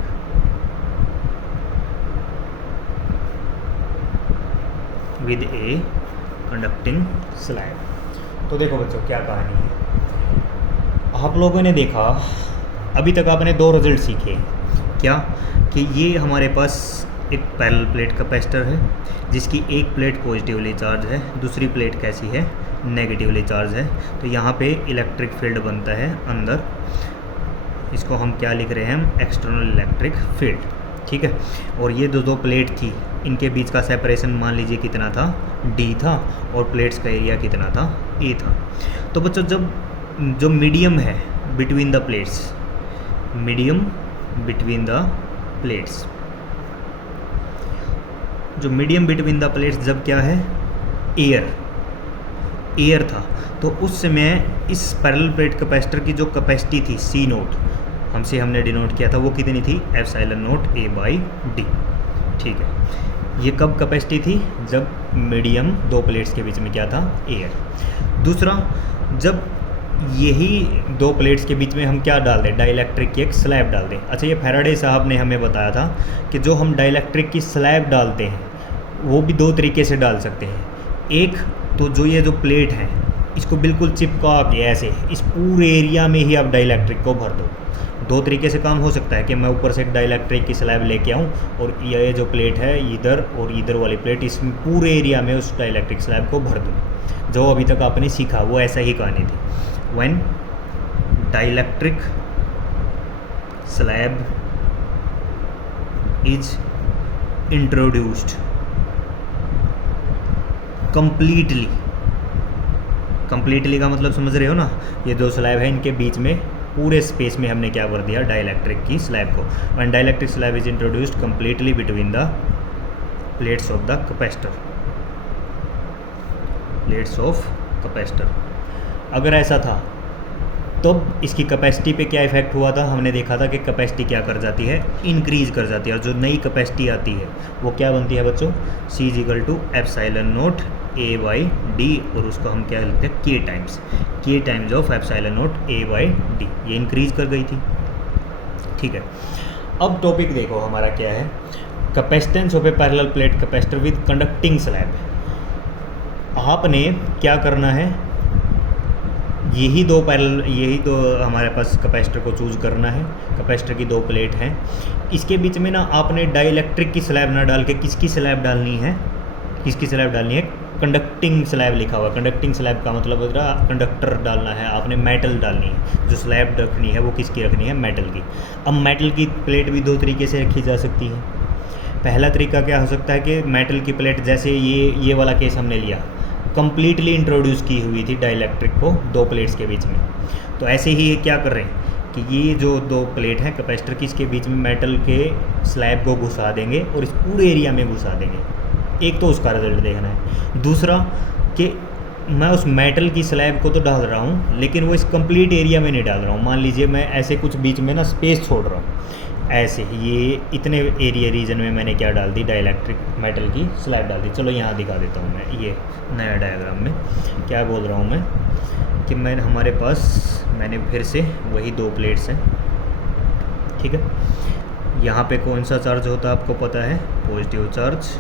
with a conducting slab. तो देखो बच्चों क्या कहानी है। आप लोगों ने देखा, अभी तक आपने 2 रिजल्ट सीखे। क्या? कि ये हमारे पास एक पैरेलल प्लेट कैपेसिटर है जिसकी एक प्लेट पॉजिटिवली चार्ज है, दूसरी प्लेट कैसी है? नेगेटिवली चार्ज है। तो यहाँ पे इलेक्ट्रिक फील्ड बनता है अंदर, इसको हम क्या लिख रहे हैं? External electric field. ठीक है, और ये दो प्लेट थी, इनके बीच का सेपरेशन मान लीजिए कितना था? D था, और प्लेट्स का एरिया कितना था? A था। तो बच्चों जब जो मीडियम है between the plates, medium between the plates, जो मीडियम बिटवीन द प्लेट्स जब क्या है? एयर था। तो उस समय इस पैरेलल प्लेट कैपेसिटर की जो कैपेसिटी थी C0, हमने डिनोट किया था, वो कितनी थी? ε0 A/d। ठीक है, ये कब कैपेसिटी थी? जब मीडियम 2 प्लेट्स के बीच में क्या था? एयर। दूसरा, जब यही 2 प्लेट्स के बीच में हम क्या डाल दें? डाइलेक्ट्रिक की एक स्लैब डाल दें। अच्छा, ये फैराडे साहब ने हमें बताया था कि जो हम डाइलेक्ट्रिक की स्लैब डालते हैं वो भी 2 तरीके से डाल सकते हैं। एक तो जो ये जो प्लेट है इसको बिल्कुल चिपका के ऐसे इस पूरे एरिया में ही आप डाइलेक्ट्रिक को भर दो। 2 तरीके से काम हो सकता है कि मैं ऊपर से एक डाइलेक्ट्रिक की स्लैब लेके आऊँ और ये जो प्लेट है इधर और इधर वाली प्लेट, इस पूरे एरिया में उस डाइलेक्ट्रिक स्लैब को भर दूँ। जो अभी तक आपने सीखा वो ऐसा ही कहानी थी। When dielectric slab is introduced completely का मतलब समझ रहे हो ना? ये 2 स्लैब है, इनके बीच में पूरे स्पेस में हमने क्या भर दिया? डाइलेक्ट्रिक की स्लैब को। When dielectric slab is introduced completely between the plates of the capacitor, plates of capacitor. अगर ऐसा था तब इसकी कैपेसिटी पे क्या इफेक्ट हुआ था? हमने देखा था कि कैपेसिटी क्या कर जाती है? इंक्रीज कर जाती है। और जो नई कैपेसिटी आती है वो क्या बनती है बच्चों? C = ε0 A/d, और उसको हम क्या लिखते हैं? K times of ε0 A/d। ये इंक्रीज कर गई थी। ठीक है, अब टॉपिक देखो हमारा क्या है? Capacitance of A parallel plate capacitor with conducting slab. आपने क्या करना है? यही दो हमारे पास कैपेसिटर को चूज़ करना है। कैपेसिटर की 2 प्लेट हैं, इसके बीच में ना आपने डाइलेक्ट्रिक की स्लैब ना डाल के किसकी स्लैब डालनी है? कंडक्टिंग स्लैब लिखा हुआ है। कंडक्टिंग स्लैब का मतलब होता है कंडक्टर डालना है आपने, मेटल डालनी है। जो स्लैब रखनी है वो किसकी रखनी है? मेटल की। अब मेटल की प्लेट भी दो तरीके से रखी जा सकती है। पहला तरीका क्या हो सकता है कि मेटल की प्लेट, जैसे ये वाला केस हमने लिया, कम्प्लीटली इंट्रोड्यूस की हुई थी डाइलेक्ट्रिक को दो प्लेट्स के बीच में। तो ऐसे ही क्या कर रहे हैं कि ये जो दो प्लेट हैं कैपेसिटर की, इसके बीच में मेटल के स्लैब को घुसा देंगे और इस पूरे एरिया में घुसा देंगे। एक तो उसका रिजल्ट देखना है। दूसरा कि मैं उस मेटल की स्लैब को तो डाल रहा हूँ, लेकिन वो इस कंप्लीट एरिया में नहीं डाल रहा हूँ। मान लीजिए मैं ऐसे कुछ बीच में ना स्पेस छोड़ रहा हूँ, ऐसे ये इतने एरिया रीजन में मैंने क्या डाल दी? डाइलेक्ट्रिक मेटल की स्लैब डाल दी। चलो यहाँ दिखा देता हूँ मैं ये नया डायग्राम में क्या बोल रहा हूँ मैं, कि हमारे पास मैंने फिर से वही दो प्लेट्स हैं, ठीक है। यहाँ पे कौन सा चार्ज होता है आपको पता है? Positive charge.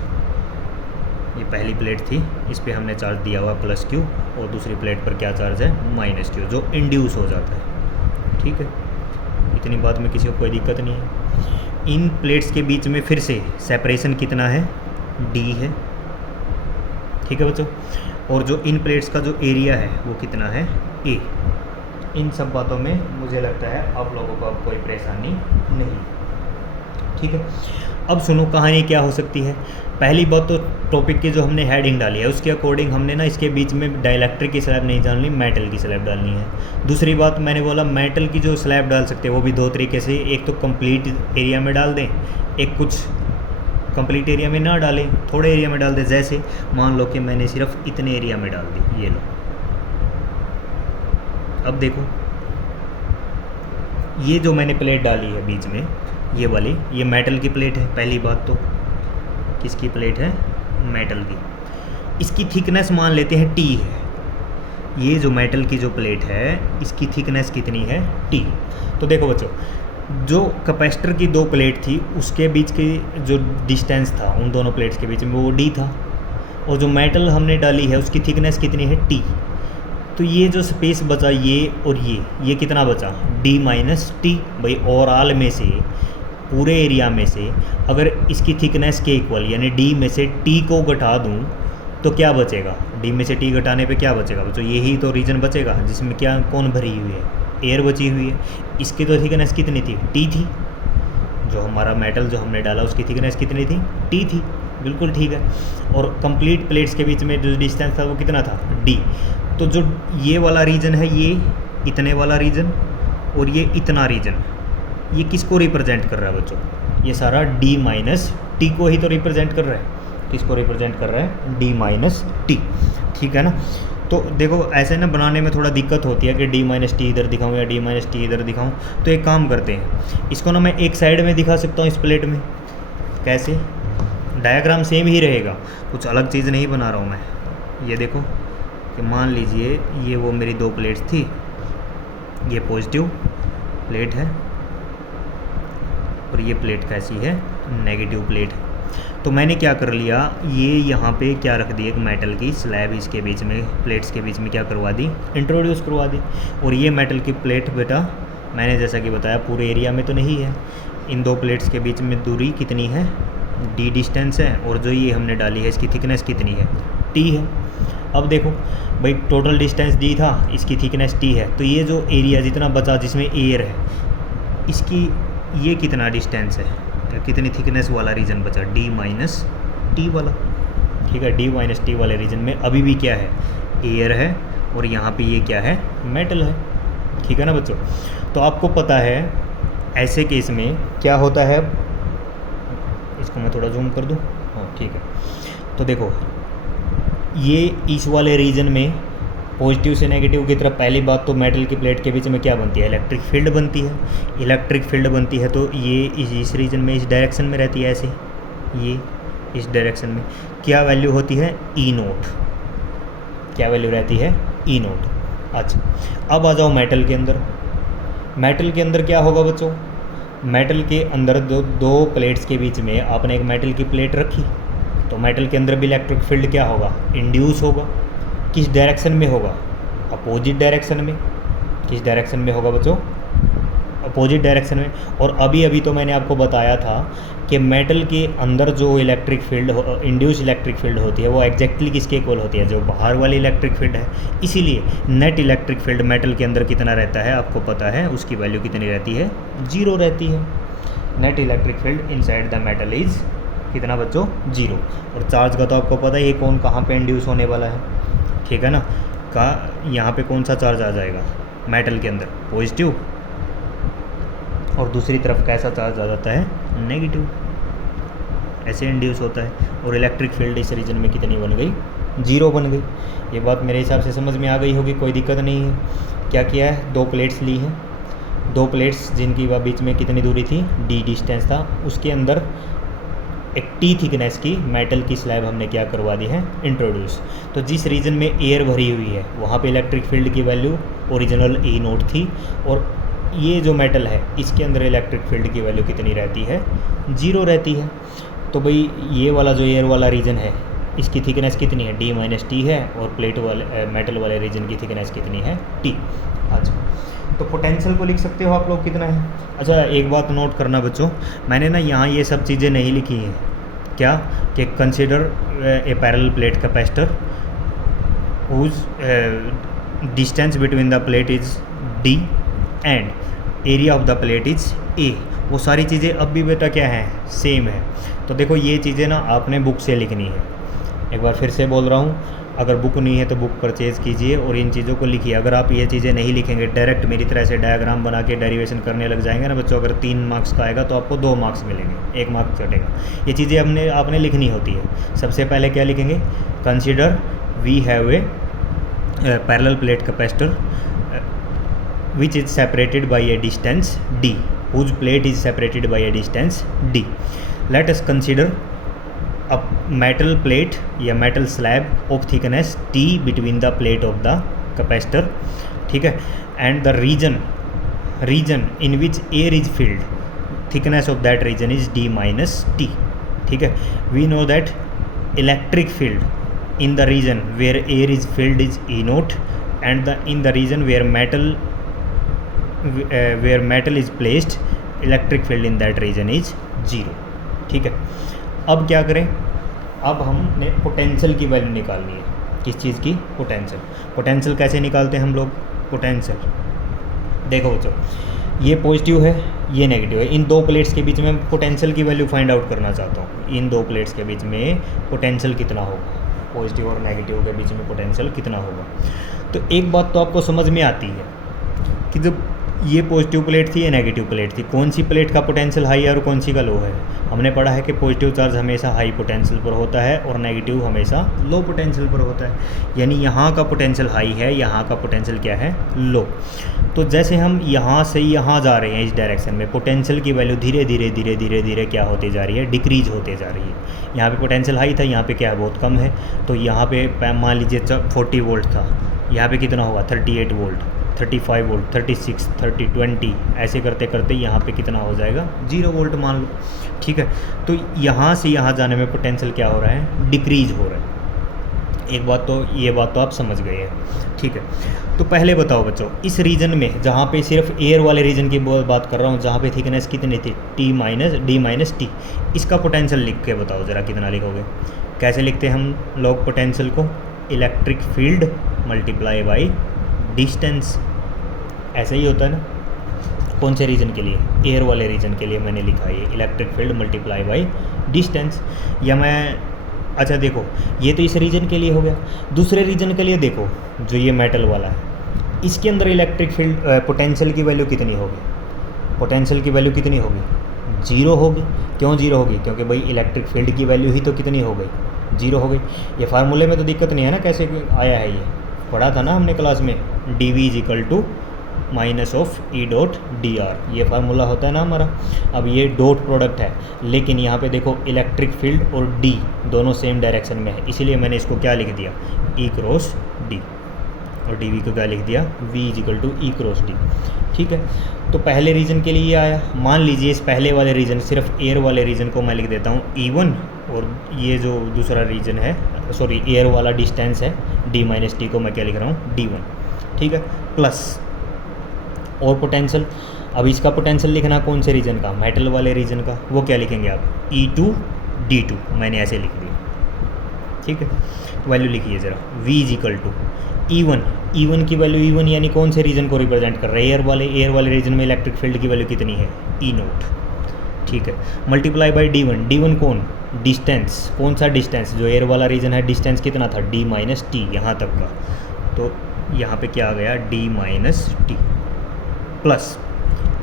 ये पहली प्लेट थी, इस पे हमने चार्ज दिया हुआ प्लस क्यू, और दूसरी प्लेट पर क्या चार्ज है? माइनस क्यू, जो इंड्यूस हो जाता है, ठीक है। इतनी बात में किसी को कोई दिक्कत नहीं है। इन प्लेट्स के बीच में फिर से सेपरेशन कितना है? डी है, ठीक है बच्चों। और जो इन प्लेट्स का जो एरिया है वो कितना है? ए। इन सब बातों में मुझे लगता है आप लोगों को अब कोई परेशानी नहीं, ठीक है। अब सुनो कहानी क्या हो सकती है। पहली बात तो टॉपिक की जो हमने हेडिंग डाली है उसके अकॉर्डिंग हमने ना इसके बीच में डाइलेक्ट्रिक की स्लैब नहीं डालनी, मेटल की स्लैब डालनी है। दूसरी बात मैंने बोला मेटल की जो स्लैब डाल सकते हैं वो भी दो तरीके से, एक तो कंप्लीट एरिया में डाल दें, एक कुछ कंप्लीट एरिया में ना डालें, थोड़े एरिया में डाल दें। जैसे मान लो कि मैंने सिर्फ इतने एरिया में डाल दी, ये लो। अब देखो ये जो मैंने प्लेट डाली है बीच में, ये वाली, ये मेटल की प्लेट है। पहली बात तो किसकी प्लेट है? मेटल की। इसकी थिकनेस मान लेते हैं टी है। ये जो मेटल की जो प्लेट है इसकी थिकनेस कितनी है? टी। तो देखो बच्चों, जो कैपेसिटर की दो प्लेट थी उसके बीच की जो डिस्टेंस था उन दोनों प्लेट्स के बीच में वो डी था, और जो मेटल हमने डाली है उसकी थिकनेस कितनी है? टी। तो ये जो स्पेस बचा ये और ये कितना बचा? D minus T. भाई ओवरऑल में से, पूरे एरिया में से अगर इसकी थिकनेस के इक्वल यानी डी में से टी को घटा दूं तो क्या बचेगा? डी में से टी घटाने पे क्या बचेगा बच्चों? यही तो रीजन बचेगा जिसमें क्या कौन भरी हुई है? एयर बची हुई है। इसकी तो थिकनेस कितनी थी? टी थी। जो हमारा मेटल जो हमने डाला उसकी थिकनेस कितनी थी? टी थी। बिल्कुल ठीक है। और कंप्लीट प्लेट्स के बीच में जो डिस्टेंस था वो कितना था? डी। तो जो ये वाला रीजन है, ये इतने वाला रीजन और ये इतना रीजन, ये किसको रिप्रेजेंट कर रहा है बच्चों? ये सारा डी माइनस टी को ही तो रिप्रेजेंट कर रहा है। किसको रिप्रेजेंट कर रहा है? डी माइनस टी, ठीक है ना। तो देखो ऐसे ना बनाने में थोड़ा दिक्कत होती है कि डी माइनस टी इधर दिखाऊँ या डी माइनस टी इधर दिखाऊँ। तो एक काम करते हैं, इसको ना मैं एक साइड में दिखा सकता हूँ इस प्लेट में। कैसे? डायग्राम सेम ही रहेगा, कुछ अलग चीज़ नहीं बना रहा हूँ मैं। ये देखो कि मान लीजिए ये वो मेरी दो प्लेट्स थी, ये पॉजिटिव प्लेट है और ये प्लेट कैसी है? नेगेटिव प्लेट है। तो मैंने क्या कर लिया, ये यहाँ पे क्या रख दी? एक मेटल की स्लैब इसके बीच में, प्लेट्स के बीच में क्या करवा दी? इंट्रोड्यूस करवा दी। और ये मेटल की प्लेट बेटा मैंने जैसा कि बताया पूरे एरिया में तो नहीं है। इन दो प्लेट्स के बीच में दूरी कितनी है? डी डिस्टेंस है। और जो ये हमने डाली है इसकी थिकनेस कितनी है? टी है। अब देखो भाई टोटल डिस्टेंस डी था, इसकी थिकनेस टी है, तो ये जो एरिया जितना बचा जिसमें एयर है, इसकी ये कितना डिस्टेंस है, कितनी थिकनेस वाला रीजन बचा? डी माइनस टी वाला, ठीक है। डी माइनस टी वाले रीजन में अभी भी क्या है? एयर है, और यहाँ पे ये क्या है? मेटल है, ठीक है ना बच्चों। तो आपको पता है ऐसे केस में क्या होता है, इसको मैं थोड़ा जूम कर दूँ, हाँ ठीक है। तो देखो ये इस वाले रीजन में पॉजिटिव से नेगेटिव की तरफ, पहली बात तो मेटल की प्लेट के बीच में क्या बनती है? इलेक्ट्रिक फील्ड बनती है। इलेक्ट्रिक फील्ड बनती है तो ये इस रीजन में इस डायरेक्शन में रहती है, ऐसे ये इस डायरेक्शन में क्या वैल्यू होती है? ई नोट। क्या वैल्यू रहती है? ई नोट। अच्छा अब आ जाओ मेटल के अंदर। मेटल के अंदर क्या होगा बच्चों? मेटल के अंदर दो प्लेट्स के बीच में आपने एक मेटल की प्लेट रखी, तो मेटल के अंदर भी इलेक्ट्रिक फील्ड क्या होगा? इंड्यूस होगा। किस डायरेक्शन में होगा? अपोजिट डायरेक्शन में। किस डायरेक्शन में होगा बच्चों? अपोजिट डायरेक्शन में। और अभी अभी तो मैंने आपको बताया था कि मेटल के अंदर जो electric field induce electric field होती है वो एग्जैक्टली किसके इक्वल होती है, जो बाहर वाली इलेक्ट्रिक फील्ड है। इसीलिए नेट इलेक्ट्रिक फील्ड मेटल के अंदर कितना रहता है आपको पता है, उसकी वैल्यू कितनी रहती है, 0 रहती है। Net electric field inside the metal is कितना बच्चों, 0। और चार्ज का तो आपको पता है ये कौन कहाँ पे इंड्यूस होने वाला है, ठीक है ना। यहाँ पे कौन सा चार्ज आ जाएगा मेटल के अंदर, पॉजिटिव, और दूसरी तरफ कैसा चार्ज आ जाता है, नेगेटिव। ऐसे इंड्यूस होता है। और इलेक्ट्रिक फील्ड इस रीजन में कितनी बन गई, 0 बन गई। ये बात मेरे हिसाब से समझ में आ गई होगी, कोई दिक्कत नहीं है। क्या किया है, 2 प्लेट्स ली हैं, 2 प्लेट्स जिनकी बीच में कितनी दूरी थी, d डिस्टेंस था, उसके अंदर एक T थिकनेस की मेटल की स्लैब हमने क्या करवा दी है, इंट्रोड्यूस। तो जिस रीजन में एयर भरी हुई है वहाँ पे इलेक्ट्रिक फील्ड की वैल्यू ओरिजिनल E0 थी, और ये जो मेटल है इसके अंदर इलेक्ट्रिक फील्ड की वैल्यू कितनी रहती है, 0 रहती है। तो भाई ये वाला जो एयर वाला रीजन है इसकी थिकनेस कितनी है, d-t है, और प्लेट वाले मेटल वाले रीजन की थिकनेस कितनी है, T। अच्छा, तो पोटेंशियल को लिख सकते हो आप लोग कितना है। अच्छा, एक बात नोट करना बच्चों, मैंने ना यहाँ ये सब चीज़ें नहीं लिखी हैं, क्या कि consider a parallel plate capacitor whose distance between the plate is d and area of the plate is a। वो सारी चीज़ें अब भी बेटा क्या है, सेम है। तो देखो ये चीज़ें ना आपने बुक से लिखनी है। एक बार फिर से बोल रहा हूँ, अगर बुक नहीं है तो बुक परचेज़ कीजिए और इन चीज़ों को लिखिए। अगर आप ये चीज़ें नहीं लिखेंगे, डायरेक्ट मेरी तरह से डायग्राम बना के डेरिवेशन करने लग जाएंगे ना बच्चों, अगर 3 मार्क्स का आएगा तो आपको 2 मार्क्स मिलेंगे, 1 मार्क्स कटेगा। ये चीज़ें आपने लिखनी होती है। सबसे पहले क्या लिखेंगे, consider we have a parallel plate capacitor which is separated by a distance d, whose plate is separated by a distance d. Let us consider a metal plate या metal slab of thickness t between the plate of the capacitor, ठीक है, and the region in which air is filled, thickness of that region is d minus t, ठीक है। We know that electric field in the region where air is filled is E0, and in the region where metal is placed, electric field in that region is 0, ठीक है। अब क्या करें, अब हमने potential की वैल्यू निकालनी है। किस चीज़ की, पोटेंशियल कैसे निकालते हैं हम लोग पोटेंशियल, देखो बच्चों, ये पॉजिटिव है, ये नेगेटिव है। इन 2 प्लेट्स के बीच में पोटेंशियल की वैल्यू फाइंड आउट करना चाहता हूँ। इन 2 प्लेट्स के बीच में पोटेंशियल कितना होगा, पॉजिटिव और नेगेटिव के बीच में पोटेंशियल कितना होगा। तो एक बात तो आपको समझ में आती है कि जब ये पॉजिटिव प्लेट थी, ये नेगेटिव प्लेट थी, कौन सी प्लेट का पोटेंशियल हाई है और कौन सी का लो है। हमने पढ़ा है कि पॉजिटिव चार्ज हमेशा हाई पोटेंशियल पर होता है और नेगेटिव हमेशा लो पोटेंशियल पर होता है। यानी यहाँ का पोटेंशियल हाई है, यहाँ का पोटेंशियल क्या है, लो। तो जैसे हम यहाँ से यहाँ जा रहे हैं इस डायरेक्शन में, पोटेंशियल की वैल्यू धीरे धीरे धीरे धीरे धीरे क्या होती जा रही है, डिक्रीज होते जा रही है। यहाँ पे पोटेंशियल हाई था, यहाँ पे क्या है, बहुत कम है। तो यहाँ पे मान लीजिए 40 वोल्ट था, यहाँ पे कितना होगा, 38 वोल्ट, 35 वोल्ट, 36, 30, 20, ऐसे करते करते यहाँ पे कितना हो जाएगा, 0 वोल्ट मान लो, ठीक है। तो यहाँ से यहाँ जाने में पोटेंशियल क्या हो रहा है, डिक्रीज हो रहा है। एक बात तो ये बात तो आप समझ गए हैं, ठीक है। तो पहले बताओ बच्चों, इस रीजन में जहाँ पे सिर्फ एयर वाले रीजन की बात कर रहा हूँ, जहाँ पे थिकनेस कितनी थी, d-t, इसका पोटेंशियल लिख के बताओ ज़रा, कितना लिखोगे। कैसे लिखते हैं हम लोग पोटेंशियल को, electric field multiply by distance, ऐसा ही होता है ना। कौन से रीजन के लिए, एयर वाले रीजन के लिए मैंने लिखा है electric field multiply by distance. या मैं, अच्छा देखो, ये तो इस रीजन के लिए हो गया। दूसरे रीजन के लिए देखो, जो ये मेटल वाला है, इसके अंदर इलेक्ट्रिक फील्ड पोटेंशियल की वैल्यू कितनी होगी, पोटेंशियल की वैल्यू कितनी होगी, 0 होगी। क्यों 0 होगी, क्योंकि भाई इलेक्ट्रिक फील्ड की वैल्यू ही तो कितनी हो गई, 0 हो गई। ये फार्मूले में तो दिक्कत नहीं है ना, कैसे आया है, ये पढ़ा था ना हमने क्लास में, dV equal to minus of E dot D R, ये फार्मूला होता है ना हमारा। अब ये डॉट प्रोडक्ट है, लेकिन यहाँ पे देखो इलेक्ट्रिक फील्ड और डी दोनों सेम डायरेक्शन में है, इसीलिए मैंने इसको क्या लिख दिया, ई क्रॉस डी, और डी वी को क्या लिख दिया, V is equal to E cross D, ठीक है। तो पहले रीजन के लिए आया। मान लीजिए इस पहले वाले रीजन, सिर्फ एयर वाले रीजन को मैं लिख देता हूँ E1, और ये जो दूसरा रीजन है, सॉरी एयर वाला डिस्टेंस है d-t को मैं क्या लिख रहा हूँ, D1, ठीक है। प्लस और पोटेंशियल, अब इसका पोटेंशियल लिखना कौन से रीजन का, मेटल वाले रीजन का, वो क्या लिखेंगे आप E2D2, मैंने ऐसे लिख दिया, ठीक है। वैल्यू लिखिए ज़रा, V is equal to E1 की वैल्यू, E1 यानी कौन से रीजन को रिप्रेजेंट कर रहा है, एयर वाले रीजन में इलेक्ट्रिक फील्ड की वैल्यू कितनी है E0, ठीक है। मल्टीप्लाई बाई D1 कौन, डिस्टेंस, कौन सा डिस्टेंस, जो एयर वाला रीजन है, डिस्टेंस कितना था D माइनस टी यहाँ तक का, तो यहाँ पे क्या आ गया D minus T plus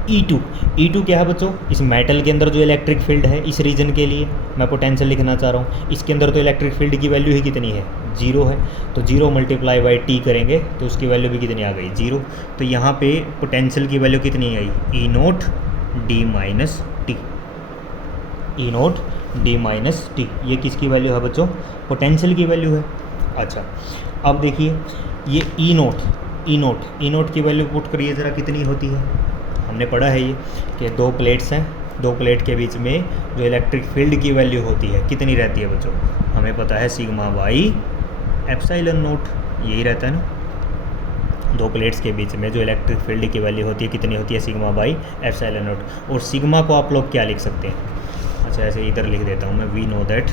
E2 क्या है बच्चों, इस मेटल के अंदर जो इलेक्ट्रिक फील्ड है इस रीजन के लिए मैं पोटेंशियल लिखना चाह रहा हूँ, इसके अंदर तो इलेक्ट्रिक फील्ड की वैल्यू ही कितनी है 0 है, तो 0 मल्टीप्लाई बाई टी करेंगे तो उसकी वैल्यू भी कितनी आ गई 0। तो यहाँ पे पोटेंशियल की वैल्यू कितनी आई E0 D minus T, E0 D minus T, ये किसकी वैल्यू है बच्चों, पोटेंशियल की वैल्यू है। अच्छा अब देखिए ये E0 की वैल्यू पुट करिए ज़रा, कितनी होती है, हमने पढ़ा है ये कि दो प्लेट्स हैं, दो प्लेट के बीच में जो इलेक्ट्रिक फील्ड की वैल्यू होती है कितनी रहती है बच्चों, हमें पता है सिग्मा बाई एप्सिलॉन नोट, यही रहता है ना। दो प्लेट्स के बीच में जो इलेक्ट्रिक फील्ड की वैल्यू होती है कितनी होती है, सिग्मा बाई एप्सिलॉन नोट। और सिग्मा को आप लोग क्या लिख सकते हैं, अच्छा ऐसे इधर लिख देता हूँ मैं, we know that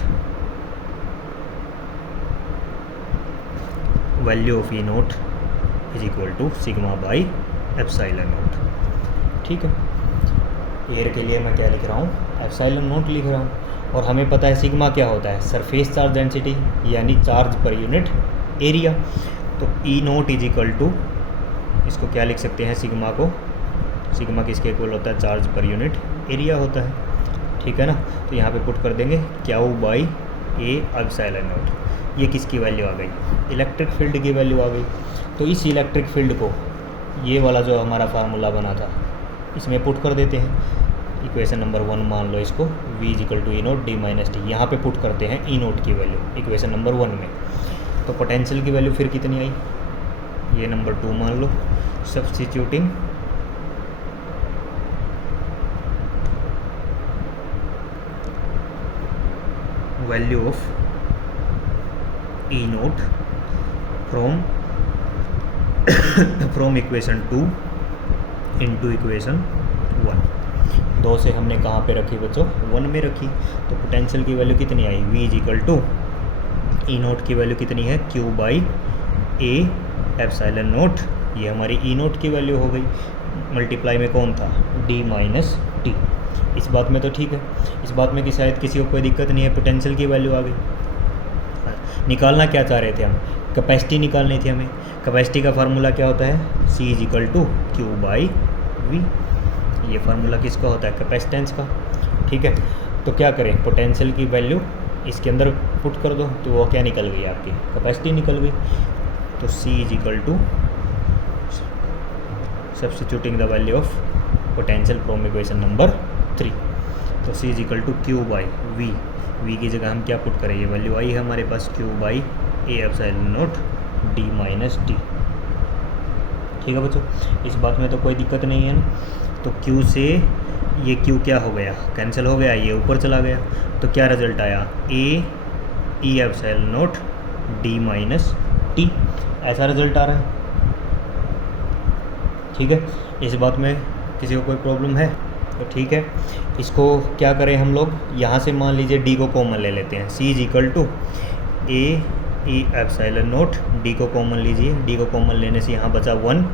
value of E0 is equal to sigma by epsilon naught, ठीक है। एयर के लिए मैं क्या लिख रहा हूँ, एप्सिलॉन नोट लिख रहा हूँ। और हमें पता है सिग्मा क्या होता है, सरफेस चार्ज डेंसिटी यानी चार्ज पर यूनिट एरिया। तो E0 इज इक्वल टू, इसको क्या लिख सकते हैं, सिग्मा को, सिग्मा किसके इक्वल होता है, चार्ज पर यूनिट एरिया होता है, ठीक है ना। तो यहाँ पे पुट कर देंगे Q by A epsilon naught, ये किसकी वैल्यू आ गई, इलेक्ट्रिक फील्ड की वैल्यू आ गई। तो इस इलेक्ट्रिक फील्ड को, ये वाला जो हमारा फार्मूला बना था इसमें पुट कर देते हैं, इक्वेशन नंबर 1 मान लो इसको, V is equal to E0 D minus T, यहाँ पे पुट करते हैं E0 की वैल्यू इक्वेशन नंबर 1 में। तो पोटेंशियल की वैल्यू फिर कितनी आई, ये नंबर 2 मान लो, substituting value of E0 from equation 2 into equation 1, 2 से हमने कहाँ पे रखी बच्चों, 1 में रखी। तो पोटेंशियल की वैल्यू कितनी आई, V is equal to E0 की वैल्यू कितनी है, Q by A epsilon naught, ये हमारी E0 की वैल्यू हो गई, मल्टीप्लाई में कौन था D माइनस टी। इस बात में तो ठीक है, इस बात में कि शायद किसी को कोई दिक्कत नहीं है, पोटेंशियल की वैल्यू आ गई। निकालना क्या चाह रहे थे हम, कैपेसिटी निकालनी थी हमें। कैपेसिटी का फार्मूला क्या होता है, C is equal to Q by V, ये फार्मूला किसका होता है, कैपेसिटेंस का, ठीक है। तो क्या करें, पोटेंशियल की वैल्यू इसके अंदर पुट कर दो, तो वो क्या निकल गई आपकी, कैपेसिटी निकल गई। तो C is equal to substituting the value of potential from equation number 3, तो C is equal to Q by V की जगह हम क्या पुट करें, ये वैल्यू आई है हमारे पास Q by A epsilon naught D minus T, ठीक है बच्चों। इस बात में तो कोई दिक्कत नहीं है ना। तो Q से ये Q क्या हो गया, कैंसिल हो गया, ये ऊपर चला गया, तो क्या रिजल्ट आया, A E epsilon naught D minus T, ऐसा रिजल्ट आ रहा है, ठीक है। इस बात में किसी को कोई प्रॉब्लम है तो ठीक है। इसको क्या करें हम लोग, यहाँ से मान लीजिए D को कॉमन ले लेते हैं, C is equal to A E epsilon naught, D को कॉमन लीजिए, D को कॉमन लेने से यहाँ बचा 1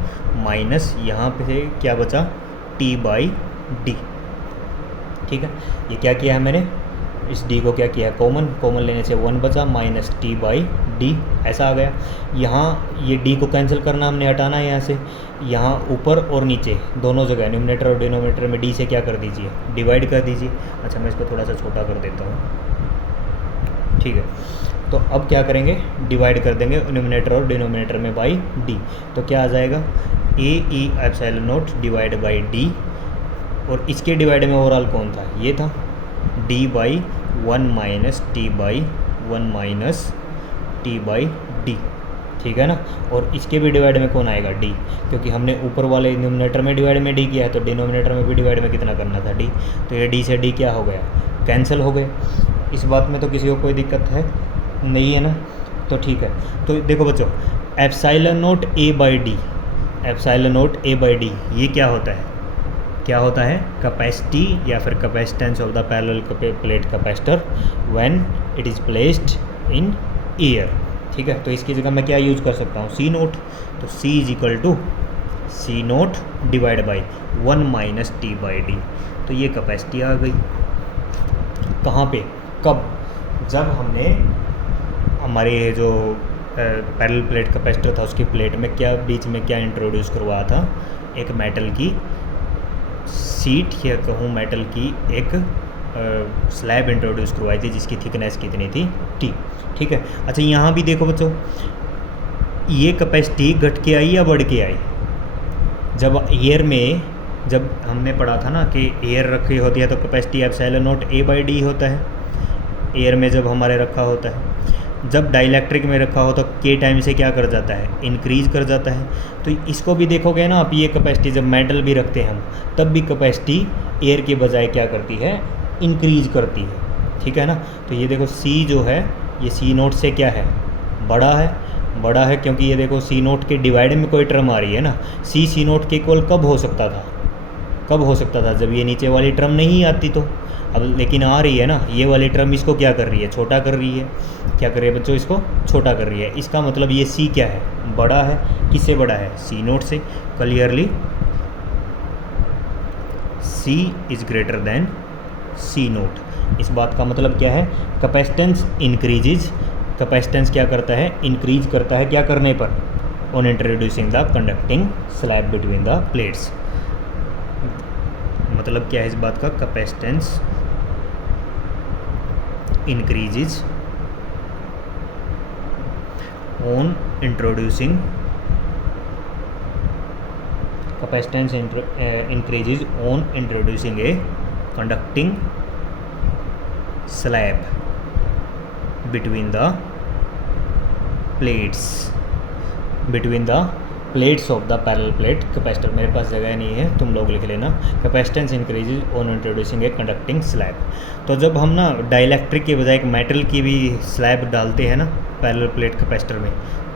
माइनस यहाँ पे क्या बचा T बाई डी, ठीक है। ये क्या किया है मैंने, इस D को क्या किया है, कॉमन लेने से 1 बचा माइनस T बाई डी, ऐसा आ गया। यहाँ ये D को कैंसिल करना, हमने हटाना है यहाँ से, यहाँ ऊपर और नीचे दोनों जगह न्यूमरेटर और डिनोमिनेटर में D से क्या कर दीजिए, डिवाइड कर दीजिए। अच्छा मैं इसको थोड़ा सा छोटा कर देता हूँ, ठीक है। तो अब क्या करेंगे, डिवाइड कर देंगे न्यूमरेटर और डिनोमिनेटर में बाई D, तो क्या आ जाएगा, A E epsilon naught divide by D, और इसके डिवाइड में ओवरऑल कौन था, ये था D by 1 minus T by 1 minus T by D, ठीक है ना। और इसके भी डिवाइड में कौन आएगा, D, क्योंकि हमने ऊपर वाले न्यूमरेटर में डिवाइड में D किया है, तो डिनोमिनेटर में भी डिवाइड में कितना करना था, D। तो ये D से D क्या हो गया, कैंसिल हो गए। इस बात में तो किसी को कोई दिक्कत है नहीं है ना, तो ठीक है। तो देखो बच्चों, epsilon note A by D, epsilon not a by D, ये क्या होता है, क्या होता है, कैपेसिटी या फिर capacitance of the parallel plate capacitor when it is placed in air. ठीक है, तो इसकी जगह मैं क्या यूज़ कर सकता हूँ, सी नोट। तो C is equal to C naught divide by 1 minus T by D. तो ये कैपेसिटी आ गई कहाँ पे, कब, जब हमने हमारे जो पैरेलल प्लेट कैपेसिटर था उसकी प्लेट में क्या बीच में क्या इंट्रोड्यूस करवाया था, एक मेटल की सीट या कहूँ मेटल की एक स्लैब इंट्रोड्यूस करवाई थी जिसकी थिकनेस कितनी थी, टी। ठीक है, अच्छा यहाँ भी देखो बच्चों, ये कैपेसिटी घट के आई या बढ़ के आई, जब एयर में, जब हमने पढ़ा था ना कि एयर रखी होती है तो capacity epsilon not a by D होता है, एयर में जब हमारे रखा होता है। जब डाइलेक्ट्रिक में रखा हो तो के टाइम से क्या कर जाता है, इंक्रीज़ कर जाता है। तो इसको भी देखोगे ना आप, ये कैपेसिटी जब मेटल भी रखते हैं हम, तब भी कैपेसिटी एयर के बजाय क्या करती है, इंक्रीज़ करती है। ठीक है ना, तो ये देखो सी जो है ये सी नोट से क्या है, बड़ा है, बड़ा है क्योंकि ये देखो सी नोट के डिवाइड में कोई टर्म आ रही है ना, सी नोट के इक्वल कब हो सकता था, कब हो सकता था, जब ये नीचे वाली टर्म नहीं आती। तो अब लेकिन आ रही है ना, ये वाली टर्म इसको क्या कर रही है, छोटा कर रही है। क्या कर रही है बच्चों, इसको छोटा कर रही है। इसका मतलब ये सी क्या है, बड़ा है, किससे बड़ा है, सी नोट से। Clearly C is greater than C naught. इस बात का मतलब क्या है, कैपेसिटेंस इंक्रीजेज, कैपेसिटेंस क्या करता है, इंक्रीज करता है, क्या करने पर, on introducing the conducting slab between the plates. मतलब क्या है इस बात का, capacitance increases on introducing, capacitance increases on introducing a conducting slab between the plates, between the plates of the parallel plate capacitor. मेरे पास जगह नहीं है, तुम लोग लिख लेना। Capacitance increases on introducing a conducting slab. तो जब हम ना डाइलेक्ट्रिक के बजाय एक मेटल की भी स्लैब डालते हैं ना पैरेलल प्लेट कैपेसिटर में,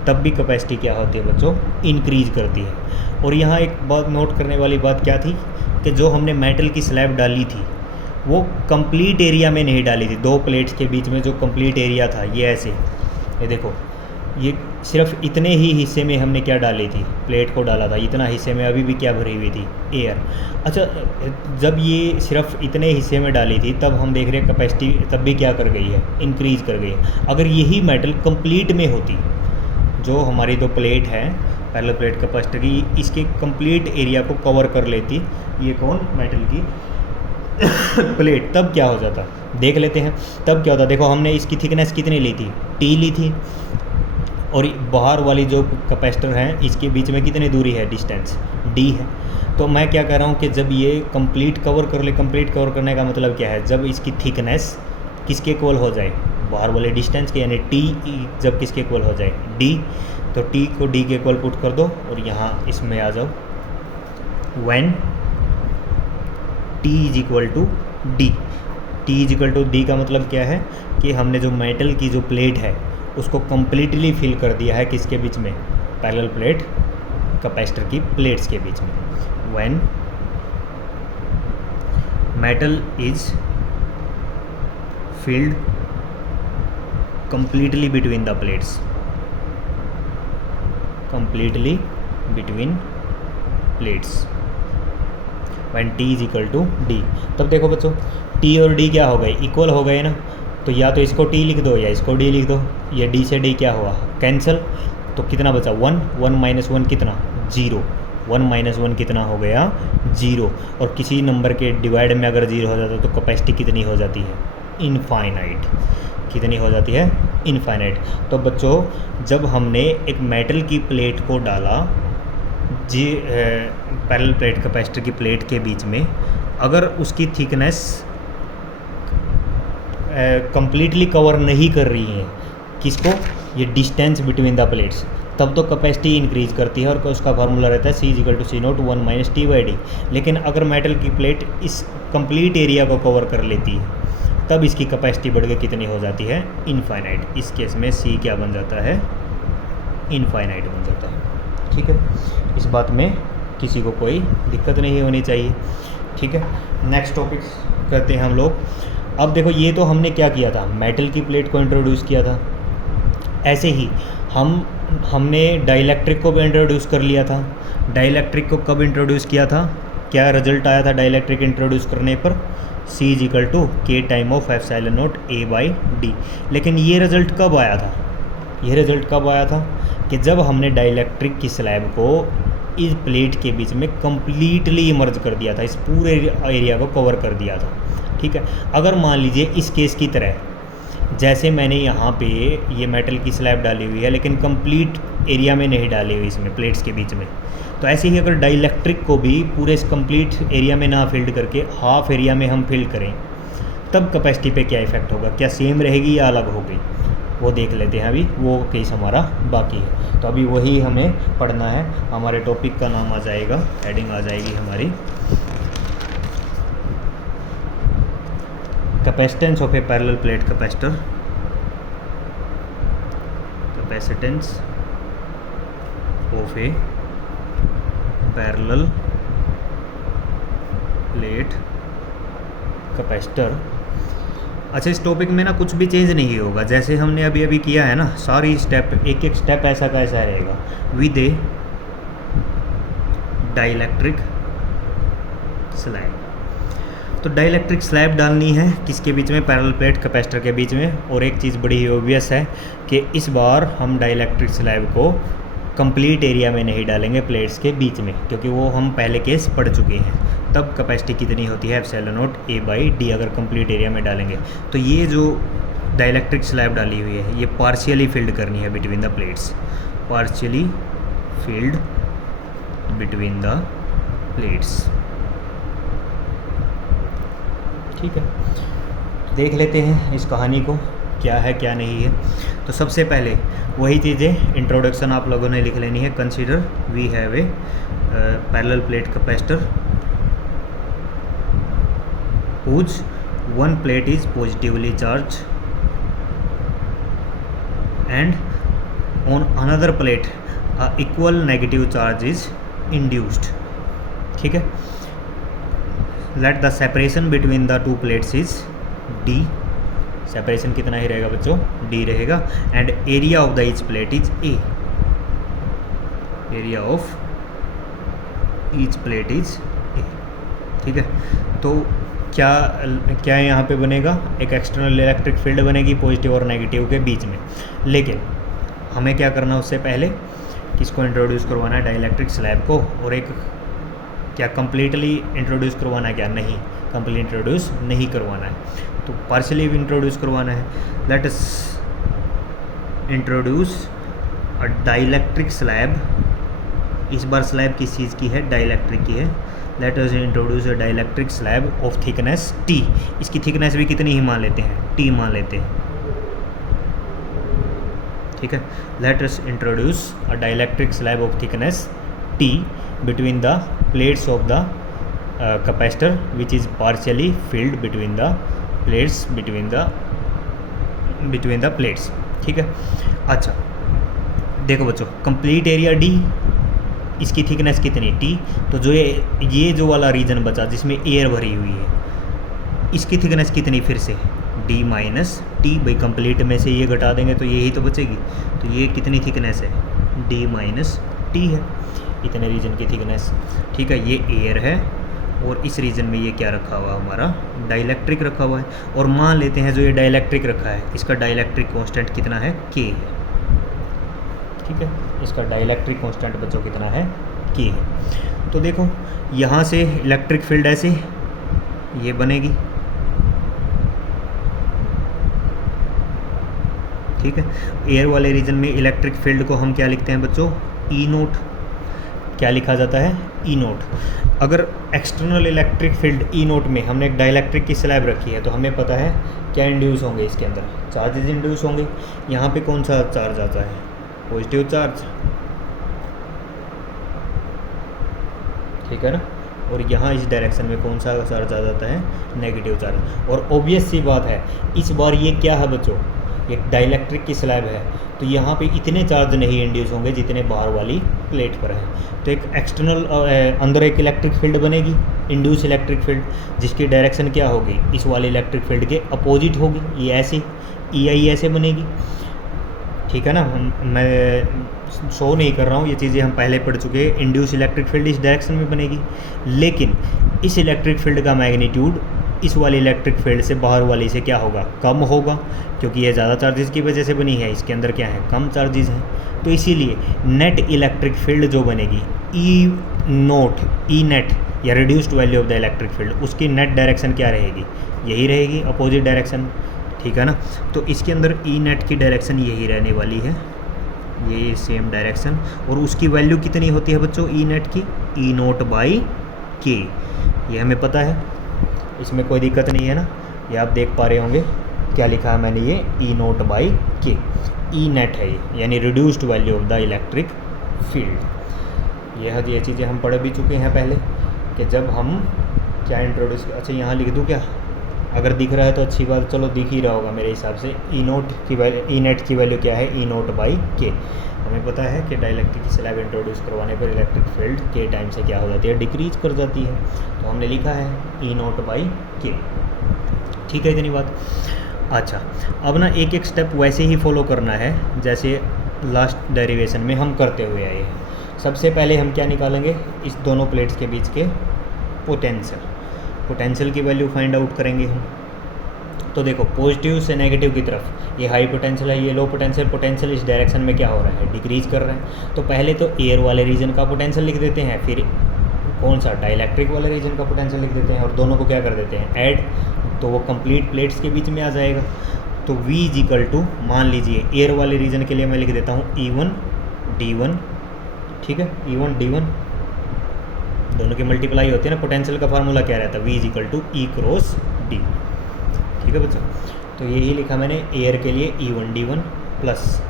तब भी कैपेसिटी क्या होती है बच्चों, इंक्रीज करती है। और यहाँ एक बात नोट करने वाली बात क्या थी कि जो हमने मेटल की स्लैब डाली थी वो कंप्लीट एरिया में नहीं डाली थी, दो प्लेट्स के बीच में जो कंप्लीट एरिया था ये ऐसे, ये देखो, ये सिर्फ इतने ही हिस्से में हमने क्या डाली थी, प्लेट को डाला था, इतना हिस्से में अभी भी क्या भरी हुई थी, एयर। अच्छा, जब ये सिर्फ इतने हिस्से में डाली थी तब हम देख रहे हैं कैपेसिटी तब भी क्या कर गई है, इंक्रीज़ कर गई है। अगर यही मेटल कंप्लीट में होती, जो हमारी दो प्लेट है पैरेलल प्लेट कैपेसिटर की, इसके कंप्लीट एरिया को कवर कर लेती, ये कौन, मेटल की प्लेट, तब क्या हो जाता, देख लेते हैं तब क्या होता। देखो हमने इसकी थिकनेस कितनी ली थी, टी ली थी, और बाहर वाली जो कैपेसिटर है इसके बीच में कितनी दूरी है, डिस्टेंस डी है। तो मैं क्या कह रहा हूँ कि जब ये कंप्लीट कवर कर ले, कंप्लीट कवर करने का मतलब क्या है, जब इसकी थिकनेस किसके इक्वल हो जाए, बाहर वाले डिस्टेंस के, यानी टी जब किसके इक्वल हो जाए, डी, तो टी को डी के इक्वल पुट कर दो और यहाँ इसमें आ जाओ, when T is equal to D. T is equal to D का मतलब क्या है कि हमने जो मेटल की जो प्लेट है उसको कम्प्लीटली फिल कर दिया है किसके बीच में, पैरेलल प्लेट कैपेसिटर की प्लेट्स के बीच में। When metal is filled completely between the plates, completely between plates when t is equal to d। तब देखो बच्चों t और d क्या हो गए, इक्वल हो गए ना, तो या तो इसको t लिख दो या इसको d लिख दो, ये d से d क्या हुआ, कैंसिल, तो कितना बचा 1, 1 माइनस 1 कितना 0, 1 माइनस 1 कितना हो गया 0। और किसी नंबर के डिवाइड में अगर 0 हो जाता तो कैपेसिटी कितनी हो जाती है, इनफाइनाइट। कितनी हो जाती है, इनफाइनाइट। तो बच्चों जब हमने एक मेटल की प्लेट को डाला जी पैरेलल प्लेट कैपेसिटर की प्लेट के बीच में, अगर उसकी थिकनेस कंप्लीटली कवर नहीं कर रही है किसको, ये डिस्टेंस बिटवीन द प्लेट्स, तब तो कैपेसिटी इंक्रीज करती है और उसका फार्मूला रहता है C = C0 1 - T/D। लेकिन अगर मेटल की प्लेट इस कंप्लीट एरिया को कवर कर लेती है तब इसकी कैपेसिटी बढ़ के कितनी हो जाती है, इनफाइनाइट। इस केस में C क्या बन जाता है, इनफाइनाइट बन जाता है। ठीक है, इस बात में किसी को कोई दिक्कत नहीं होनी चाहिए। ठीक है, नेक्स्ट टॉपिक करते हैं हम लोग। अब देखो, ये तो हमने क्या किया था, मेटल की प्लेट को इंट्रोड्यूस किया था। ऐसे ही हमने डाइलेक्ट्रिक को भी इंट्रोड्यूस कर लिया था। डाइलेक्ट्रिक को कब इंट्रोड्यूस किया था, क्या रिजल्ट आया था डाइलेक्ट्रिक इंट्रोड्यूस करने पर, C इज इक्वल टू के time of epsilon not A by D. लेकिन ये रिज़ल्ट कब आया था, ये रिज़ल्ट कब आया था कि जब हमने डाइलेक्ट्रिक की स्लैब को इस प्लेट के बीच में कम्प्लीटली इमर्ज कर दिया था, इस पूरे एरिया को कवर कर दिया था। ठीक है, अगर मान लीजिए इस केस की तरह, जैसे मैंने यहाँ पे ये मेटल की स्लैब डाली हुई है लेकिन कंप्लीट एरिया में नहीं डाली हुई इसमें प्लेट्स के बीच में, तो ऐसे ही अगर डाइलेक्ट्रिक को भी पूरे इस कंप्लीट एरिया में ना फिल्ड करके हाफ एरिया में हम फिल्ड करें, तब कैपेसिटी पे क्या इफ़ेक्ट होगा, क्या सेम रहेगी या अलग होगी, वो देख लेते हैं। अभी वो केस हमारा बाकी है, तो अभी वही हमें पढ़ना है। हमारे टॉपिक का नाम आ जाएगा, हेडिंग आ जाएगी हमारी, capacitance of A parallel plate capacitor. Capacitance of A parallel plate capacitor. अच्छा, इस टॉपिक में ना कुछ भी चेंज नहीं होगा, जैसे हमने अभी अभी किया है ना, सारी स्टेप एक एक स्टेप ऐसा का ऐसा रहेगा। विद ए डाइलेक्ट्रिक स्लैब, तो डाइलेक्ट्रिक स्लैब डालनी है किसके बीच में, पैरेलल प्लेट कैपेसिटर के बीच में। और एक चीज़ बड़ी ऑब्वियस है कि इस बार हम डाइलेक्ट्रिक स्लैब को कंप्लीट एरिया में नहीं डालेंगे प्लेट्स के बीच में, क्योंकि वो हम पहले केस पढ़ चुके हैं। तब कैपेसिटी कितनी होती है, epsilon not A by D, अगर कंप्लीट एरिया में डालेंगे। तो ये जो डाइलेक्ट्रिक स्लैब डाली हुई है ये पार्शियली फिल्ड करनी है between the plates, partially field between the plates. ठीक है, देख लेते हैं इस कहानी को, क्या है क्या नहीं है। तो सबसे पहले वही चीज़ें, इंट्रोडक्शन आप लोगों ने लिख लेनी है। Consider we have a parallel plate capacitor whose one plate is positively charged and on another plate a equal negative charge is induced। ठीक है, let the separation between the two plates is D, separation कितना ही रहेगा बच्चों, D रहेगा, and area of the each plate is A, area of each plate is A। ठीक है, तो क्या यहाँ पे बनेगा, एक एक्सटर्नल इलेक्ट्रिक फील्ड बनेगी पॉजिटिव और नेगेटिव के बीच में। लेकिन हमें क्या करना, उससे पहले किसको इंट्रोड्यूस करवाना है, डाइलेक्ट्रिक स्लैब को। और एक क्या कंप्लीटली इंट्रोड्यूस करवाना है, क्या नहीं, कंप्लीट इंट्रोड्यूस नहीं करवाना है, तो पार्शियली भी इंट्रोड्यूस करवाना है। Let us introduce a dielectric slab. इस बार स्लैब किस चीज़ की है, डाइलेक्ट्रिक की है। Let us introduce a dielectric slab of thickness T। इसकी थिकनेस भी कितनी ही मान लेते हैं, T मान लेते हैं। ठीक है, let us introduce a dielectric slab of thickness T between the plates of the capacitor which is partially filled between the plates, between the plates। ठीक है, अच्छा देखो बच्चों, कंप्लीट एरिया D, इसकी थिकनेस कितनी T, तो जो ये जो वाला रीजन बचा जिसमें एयर भरी हुई है, इसकी थिकनेस कितनी फिर से D माइनस T। भाई कंप्लीट में से ये घटा देंगे तो यही तो बचेगी, तो ये कितनी थिकनेस है, D माइनस T है, इतने रीजन की थिकनेस। ठीक है, ये एयर है और इस रीजन में ये क्या रखा हुआ हमारा, डाइलेक्ट्रिक रखा हुआ है। और मान लेते हैं जो ये डाइलेक्ट्रिक रखा है इसका डाइलेक्ट्रिक कांस्टेंट कितना है, K है। ठीक है, इसका डाइलेक्ट्रिक कांस्टेंट बच्चों कितना है, K है। तो देखो यहाँ से इलेक्ट्रिक फील्ड ऐसे ये बनेगी। ठीक है, एयर वाले रीजन में इलेक्ट्रिक फील्ड को हम क्या लिखते हैं बच्चों, E नोट। क्या लिखा जाता है, E नोट। अगर external electric field E note में हमने एक डाइलेक्ट्रिक की स्लैब रखी है तो हमें पता है क्या इंड्यूस होंगे, इसके अंदर चार्जेस इंड्यूस होंगे। यहाँ पे कौन सा चार्ज आता है, पॉजिटिव चार्ज। ठीक है ना, और यहाँ इस डायरेक्शन में कौन सा चार्ज आ जाता है, नेगेटिव चार्ज। और ऑब्वियस सी बात है, इस बार ये क्या है बच्चों, ये डाइलेक्ट्रिक की स्लैब है, तो यहाँ पे इतने चार्ज नहीं इंड्यूस होंगे जितने बाहर वाली प्लेट पर हैं। तो एक एक्सटर्नल अंदर एक इलेक्ट्रिक फील्ड बनेगी, इंड्यूस इलेक्ट्रिक फील्ड, जिसकी डायरेक्शन क्या होगी, इस वाले इलेक्ट्रिक फील्ड के अपोजिट होगी। ये ऐसे ई आई ऐसे बनेगी, ठीक है ना। मैं शो नहीं कर रहा हूँ, ये चीज़ें हम पहले पढ़ चुके हैं। इंड्यूस इलेक्ट्रिक फील्ड इस डायरेक्शन में बनेगी, लेकिन इस इलेक्ट्रिक फील्ड का मैग्नीट्यूड इस वाली इलेक्ट्रिक फील्ड से बाहर वाली से क्या होगा, कम होगा, क्योंकि ये ज़्यादा चार्जेस की वजह से बनी है, इसके अंदर क्या है, कम चार्जेस हैं। तो इसीलिए नेट इलेक्ट्रिक फील्ड जो बनेगी ई नोट, ई नेट या reduced value of the electric field, उसकी नेट डायरेक्शन क्या रहेगी, यही रहेगी, अपोजिट डायरेक्शन, ठीक है ना। तो इसके अंदर ई नेट की डायरेक्शन यही रहने वाली है, ये सेम डायरेक्शन। और उसकी वैल्यू कितनी होती है बच्चों, ई नेट की, ई नोट बाई के, ये हमें पता है, इसमें कोई दिक्कत नहीं है ना। ये आप देख पा रहे होंगे क्या लिखा है मैंने, ये ई नोट बाई के, ई नेट है ये, यानी reduced value of the electric field. ये चीज़ें हम पढ़ भी चुके हैं पहले, कि जब हम क्या इंट्रोड्यूस, अच्छा यहाँ लिख दूँ क्या, अगर दिख रहा है तो अच्छी बात, चलो दिख ही रहा होगा मेरे हिसाब से। ई नोट की वैल्यू, ई नेट की वैल्यू क्या है, ई नोट बाई के। हमें पता है कि डाइलेक्ट्रिक की स्लैब इंट्रोड्यूस करवाने पर इलेक्ट्रिक फील्ड के टाइम से क्या हो जाती है, डिक्रीज कर जाती है। तो हमने लिखा है ई नोट बाई के, ठीक है, इतनी बात। अच्छा, अब ना एक एक स्टेप वैसे ही फॉलो करना है जैसे लास्ट डेरिवेशन में हम करते हुए आए हैं। सबसे पहले हम क्या निकालेंगे, इस दोनों प्लेट्स के बीच के पोटेंशियल, पोटेंशियल की वैल्यू फाइंड आउट करेंगे हम। तो देखो पॉजिटिव से नेगेटिव की तरफ ये हाई पोटेंशियल है, ये लो पोटेंशियल, पोटेंशियल इस डायरेक्शन में क्या हो रहा है, डिक्रीज कर रहे हैं। तो पहले तो एयर वाले रीजन का पोटेंशियल लिख देते हैं, फिर कौन सा, डाइलेक्ट्रिक वाले रीजन का पोटेंशियल लिख देते हैं, और दोनों को क्या कर देते हैं, ऐड, तो वो कंप्लीट प्लेट्स के बीच में आ जाएगा। तो V इक्वल टू, मान लीजिए एयर वाले रीजन के लिए मैं लिख देता हूँ E1 D1, ठीक है, E1 D1 दोनों की मल्टीप्लाई होती है ना। पोटेंशियल का फार्मूला क्या रहता है, V equal to E cross D, ठीक है बच्चों। तो यही लिखा मैंने एयर के लिए E1 D1 प्लस,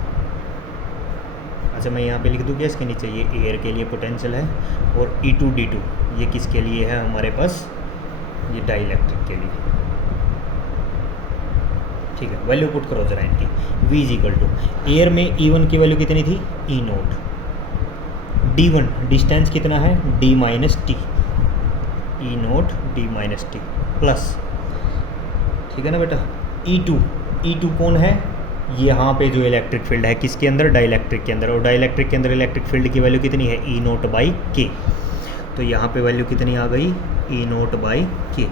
अच्छा मैं यहाँ पे लिख दूँ क्या इसके नीचे, ये एयर के लिए पोटेंशियल है, और E2 D2 ये किसके लिए है हमारे पास, ये डाइलेक्ट्रिक के लिए, ठीक है। वैल्यू पुट करो जरा इनकी। V इक्वल टू, एयर में E1 की वैल्यू कितनी थी, E नोट, D1 डिस्टेंस कितना है, D minus T, E note D minus T plus, ठीक है ना बेटा। E2 कौन है, यहाँ पे जो इलेक्ट्रिक फील्ड है किसके अंदर, डाइलेक्ट्रिक के अंदर, और डाइलेक्ट्रिक के अंदर इलेक्ट्रिक फील्ड की वैल्यू कितनी है, E नोट बाई के। तो यहाँ पे वैल्यू कितनी आ गई, E नोट बाई के।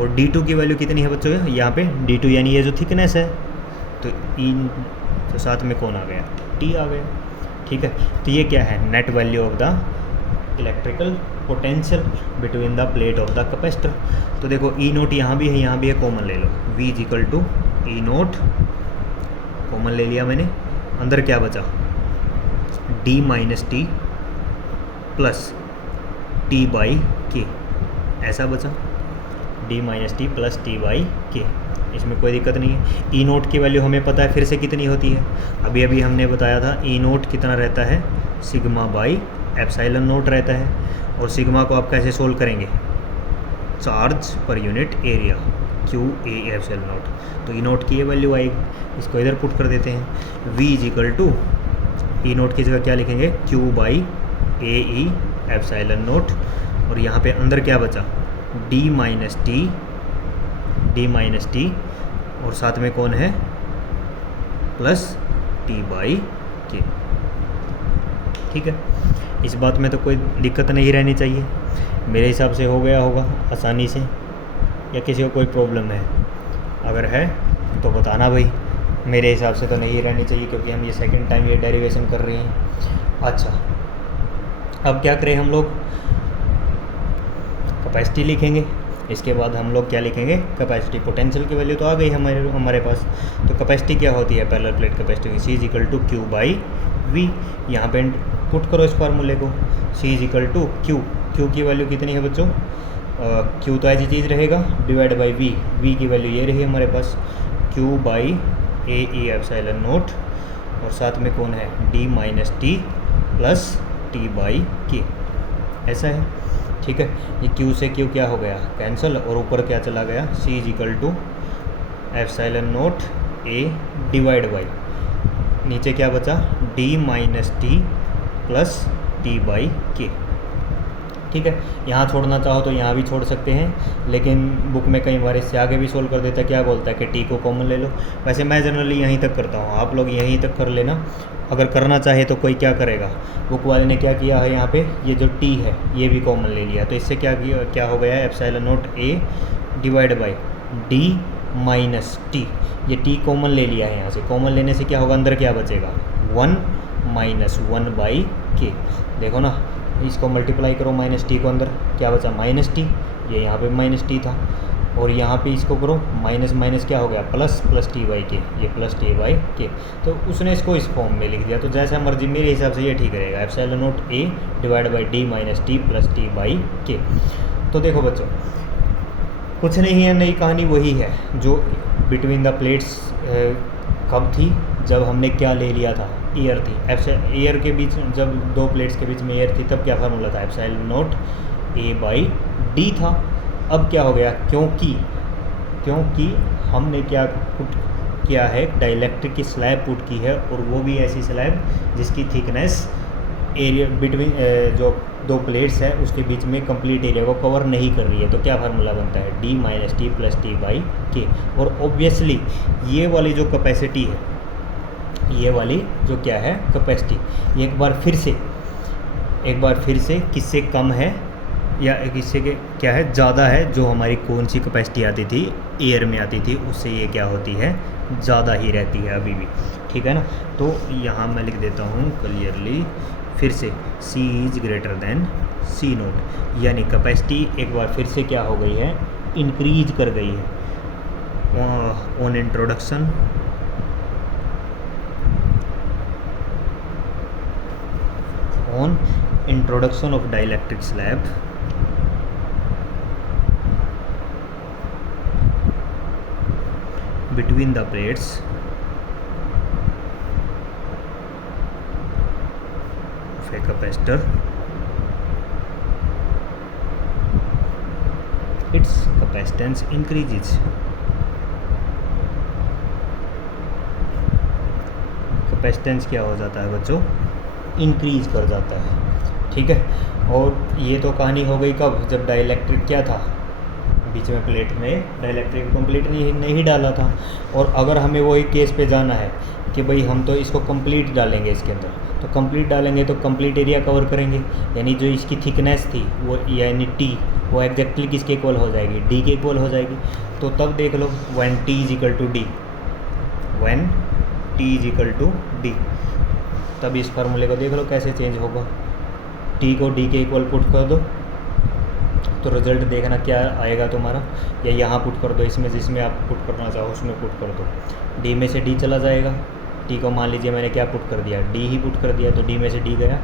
और D2 की वैल्यू कितनी है बच्चों, यहाँ पे D2 यानी ये जो थिकनेस है, तो E, तो साथ में कौन आ गया, T आ गया, ठीक है। तो ये क्या है, net value of the electrical potential between the plate of the capacitor. तो देखो E नोट यहाँ भी है, यहाँ भी है, कॉमन ले लो, V equal to E naught, common ले लिया मैंने, अंदर क्या बचा, D minus T plus T by K, ऐसा बचा, D minus T plus T by K, इसमें कोई दिक्कत नहीं है। E नोट की वैल्यू हमें पता है फिर से कितनी होती है, अभी अभी हमने बताया था, E नोट कितना रहता है, सिग्मा बाई एप्सिलॉन नोट रहता है। और सिग्मा को आप कैसे सोल्व करेंगे, charge per unit area, QA epsilon note. तो E नोट की ये वैल्यू आएगी, इसको इधर पुट कर देते हैं। V equal to, E naught की जगह क्या लिखेंगे, Q by AE epsilon naught, और यहाँ पे अंदर क्या बचा, D माइनस टी, और साथ में कौन है, प्लस T बाई के, ठीक है। इस बात में तो कोई दिक्कत नहीं रहनी चाहिए, मेरे हिसाब से हो गया होगा आसानी से, या किसी को कोई प्रॉब्लम है, अगर है तो बताना भाई। मेरे हिसाब से तो नहीं रहनी चाहिए, क्योंकि हम ये सेकंड टाइम ये डेरिवेशन कर रहे हैं। अच्छा, अब क्या करें हम लोग, कैपेसिटी लिखेंगे, इसके बाद हम लोग क्या लिखेंगे, कैपेसिटी। पोटेंशियल की वैल्यू तो आ गई हमारे पास, तो कैपेसिटी क्या होती है, parallel plate capacity, C equal to Q by V। यहाँ पे पुट करो इस फार्मूले को, C इक्वल टू Q की वैल्यू कितनी है बच्चों, Q तो ऐसी चीज़ रहेगा, डिवाइड बाई V की वैल्यू ये रही हमारे पास, Q by AE epsilon naught, और साथ में कौन है, D minus T plus T by K, ऐसा है, ठीक है। ये Q से Q क्या हो गया, कैंसिल, और ऊपर क्या चला गया, C equal to epsilon naught A divide by, नीचे क्या बचा, D minus T plus T by K. ठीक है, यहाँ छोड़ना चाहो तो यहाँ भी छोड़ सकते हैं, लेकिन बुक में कई बार इससे आगे भी सोल्व कर देता है, क्या बोलता है कि टी को कॉमन ले लो। वैसे मैं जनरली यहीं तक करता हूँ, आप लोग यहीं तक कर लेना। अगर करना चाहे तो कोई क्या करेगा, बुक वाले ने क्या किया है, यहाँ पे ये जो टी है ये भी कॉमन ले लिया, तो इससे क्या हो गया है, epsilon not a divide by D minus T, ये टी कॉमन ले लिया है यहाँ से। कॉमन लेने से क्या होगा, अंदर क्या बचेगा, 1 माइनस 1 बाई के। देखो ना, इसको मल्टीप्लाई करो माइनस टी को, अंदर क्या बचा, माइनस टी, ये यहाँ पे माइनस टी था, और यहाँ पे इसको करो माइनस माइनस क्या हो गया, प्लस प्लस टी बाई के, ये प्लस टी बाई के। तो उसने इसको इस फॉर्म में लिख दिया, तो जैसा मर्जी, मेरे हिसाब से ये ठीक रहेगा, epsilon not a divide by D minus T plus T by K. तो देखो बच्चों, कुछ नहीं है, नई कहानी वही है जो बिटवीन द प्लेट्स कब थी, जब हमने क्या ले लिया था, एयर थी। एयर के बीच, जब दो प्लेट्स के बीच में एयर थी, तब क्या फार्मूला था, epsilon not a by D था। अब क्या हो गया, क्योंकि हमने क्या पुट किया है, डाइलेक्ट्रिक की स्लैब पुट की है, और वो भी ऐसी स्लैब जिसकी थिकनेस एरिया बिटवीन जो दो प्लेट्स है उसके बीच में कंप्लीट एरिया को कवर नहीं कर रही है। तो क्या फार्मूला बनता है, D minus T plus T by के। और ऑब्वियसली ये वाली जो कैपेसिटी है, ये वाली जो क्या है कैपेसिटी, एक बार फिर से किससे कम है या किससे के क्या है, ज़्यादा है। जो हमारी कौन सी कैपेसिटी आती थी, एयर में आती थी, उससे ये क्या होती है, ज़्यादा ही रहती है अभी भी। ठीक है ना, तो यहाँ मैं लिख देता हूँ क्लियरली फिर से, C is greater then C note, यानी कैपेसिटी एक बार फिर से क्या हो गई है, इंक्रीज कर गई है। On introduction of dielectric slab between the plates of a capacitor, its capacitance increases। Capacitance क्या हो जाता है बच्चों, इंक्रीज कर जाता है। ठीक है, और ये तो कहानी हो गई कब, जब डाइलेक्ट्रिक क्या था, बीच में प्लेट में डाइलेक्ट्रिक कंप्लीट नहीं डाला था। और अगर हमें वो एक केस पे जाना है कि भाई हम तो इसको कंप्लीट डालेंगे इसके अंदर, तो कंप्लीट डालेंगे तो कंप्लीट एरिया कवर करेंगे, यानी जो इसकी थिकनेस थी वो यानी टी, वो एग्जैक्टली किसके इक्वल हो जाएगी, डी के इक्वल हो जाएगी। तो तब देख लो, when T is equal to D, तब इस फार्मूले को देख लो कैसे चेंज होगा। टी को डी के इक्वल पुट कर दो, तो रिजल्ट देखना क्या आएगा तुम्हारा, या यहाँ पुट कर दो, इसमें जिसमें आप पुट करना चाहो उसमें पुट कर दो। डी में से डी चला जाएगा, टी को मान लीजिए मैंने क्या पुट कर दिया, डी ही पुट कर दिया, तो डी में से डी गया,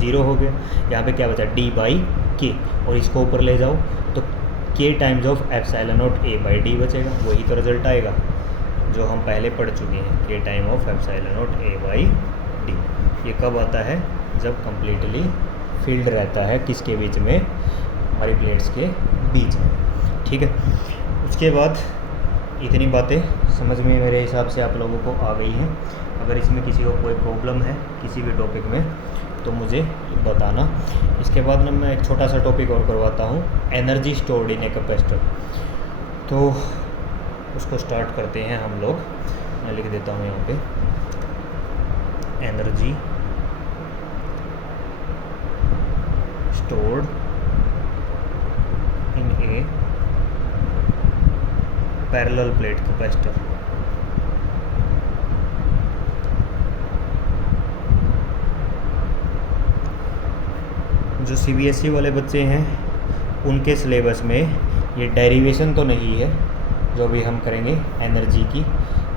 0 हो गया। यहाँ पे क्या बचा, डी बाई के, और इसको ऊपर ले जाओ तो के times of epsilon not a by D बचेगा, वही तो रिजल्ट आएगा जो हम पहले पढ़ चुके हैं, के time of epsilon not a by D. ये कब आता है, जब कम्प्लीटली फील्ड रहता है किसके बीच में, हमारी प्लेट्स के बीच में। ठीक है, उसके बाद इतनी बातें समझ में मेरे हिसाब से आप लोगों को आ गई हैं। अगर इसमें किसी को कोई प्रॉब्लम है किसी भी टॉपिक में तो मुझे बताना। इसके बाद ना मैं एक छोटा सा टॉपिक और करवाता हूँ, energy stored in a capacitor. तो उसको स्टार्ट करते हैं हम लोग। मैं लिख देता हूँ यहाँ पे, energy stored in A parallel plate capacitor. जो CBSE वाले बच्चे हैं उनके सिलेबस में ये डेरिवेशन तो नहीं है जो भी हम करेंगे एनर्जी की,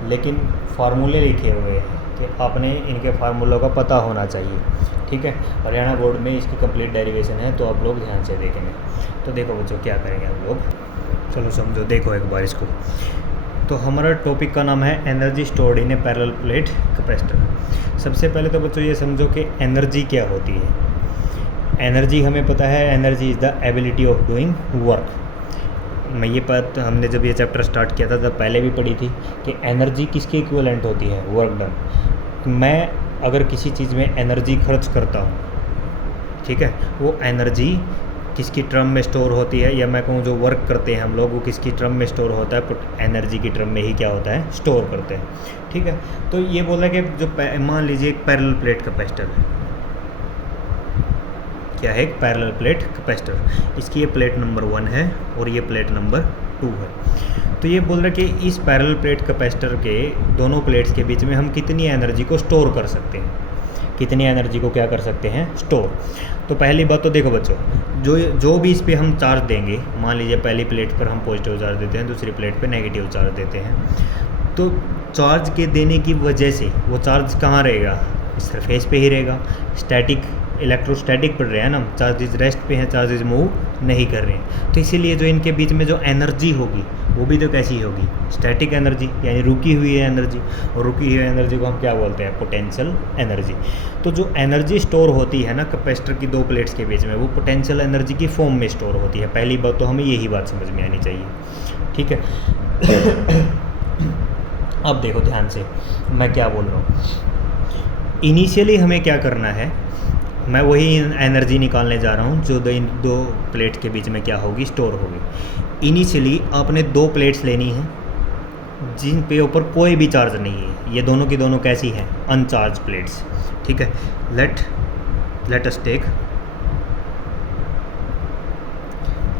लेकिन फार्मूले लिखे हुए हैं कि आपने इनके फार्मूलों का पता होना चाहिए। ठीक है, हरियाणा बोर्ड में इसकी कंप्लीट डेरिवेशन है, तो आप लोग ध्यान से देखेंगे। तो देखो बच्चों क्या करेंगे हम लोग, चलो समझो, देखो एक बार इसको। तो हमारा टॉपिक का नाम है energy stored in A parallel plate capacitor. सबसे पहले तो बच्चों ये समझो कि एनर्जी क्या होती है। एनर्जी हमें पता है, energy is the ability of doing work. मैं ये बात हमने जब ये चैप्टर स्टार्ट किया था तब पहले भी पढ़ी थी कि एनर्जी किसके इक्विवेलेंट होती है, वर्क डन। मैं अगर किसी चीज़ में एनर्जी खर्च करता हूँ, ठीक है, वो एनर्जी किसकी टर्म में स्टोर होती है, या मैं कहूँ जो वर्क करते हैं हम लोग वो किसकी टर्म में स्टोर होता है, एनर्जी की टर्म में ही क्या होता है, स्टोर करते हैं। ठीक है, तो ये बोल रहा है कि जो मान लीजिए एक पैरेलल प्लेट कैपेसिटर है, क्या है, एक पैरेलल प्लेट कैपेसिटर, इसकी ये प्लेट नंबर 1 है और ये प्लेट नंबर 2 है। तो ये बोल रहा है कि इस पैरेलल प्लेट कैपेसिटर के दोनों प्लेट्स के बीच में हम कितनी एनर्जी को स्टोर कर सकते हैं, कितनी एनर्जी को क्या कर सकते हैं, स्टोर। तो पहली बात तो देखो बच्चों, जो भी इस पर हम चार्ज देंगे, मान लीजिए पहली प्लेट पर हम पॉजिटिव चार्ज देते हैं, दूसरी प्लेट पर नेगेटिव चार्ज देते हैं, तो चार्ज के देने की वजह से वो चार्ज कहाँ रहेगा, सरफेस पे ही रहेगा। स्टैटिक इलेक्ट्रोस्टैटिक पढ़ रहे हैं ना, चार्जेस रेस्ट पे हैं, चार्जेस मूव नहीं कर रहे हैं, तो इसीलिए जो इनके बीच में जो एनर्जी होगी वो भी तो कैसी होगी, स्टैटिक एनर्जी, यानी रुकी हुई है एनर्जी, और रुकी हुई एनर्जी को हम क्या बोलते हैं, पोटेंशियल एनर्जी। तो जो एनर्जी स्टोर होती है ना कैपेसिटर की दो प्लेट्स के बीच में, वो पोटेंशियल एनर्जी की फॉर्म में स्टोर होती है। पहली बात तो हमें यही बात समझ में आनी चाहिए, ठीक है। अब देखो ध्यान से मैं क्या बोल रहा हूँ। इनिशियली हमें क्या करना है, मैं वही एनर्जी निकालने जा रहा हूँ जो इन दो प्लेट के बीच में क्या होगी, स्टोर होगी। इनिशियली आपने दो प्लेट्स लेनी है जिन पे ऊपर कोई भी चार्ज नहीं है, ये दोनों की दोनों कैसी हैं, अनचार्ज प्लेट्स, ठीक है। Let us take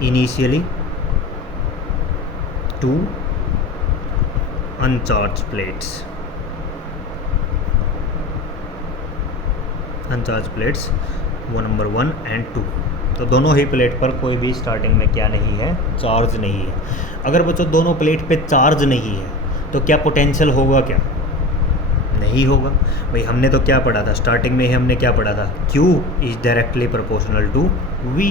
initially two uncharged plates, अनचार्ज प्लेट्स वो नंबर 1 एंड 2। तो दोनों ही प्लेट पर कोई भी स्टार्टिंग में क्या नहीं है, चार्ज नहीं है। अगर बच्चों दोनों प्लेट पे चार्ज नहीं है तो क्या पोटेंशियल होगा, क्या नहीं होगा। भाई हमने तो क्या पढ़ा था स्टार्टिंग में ही, हमने क्या पढ़ा था, Q is directly proportional to V,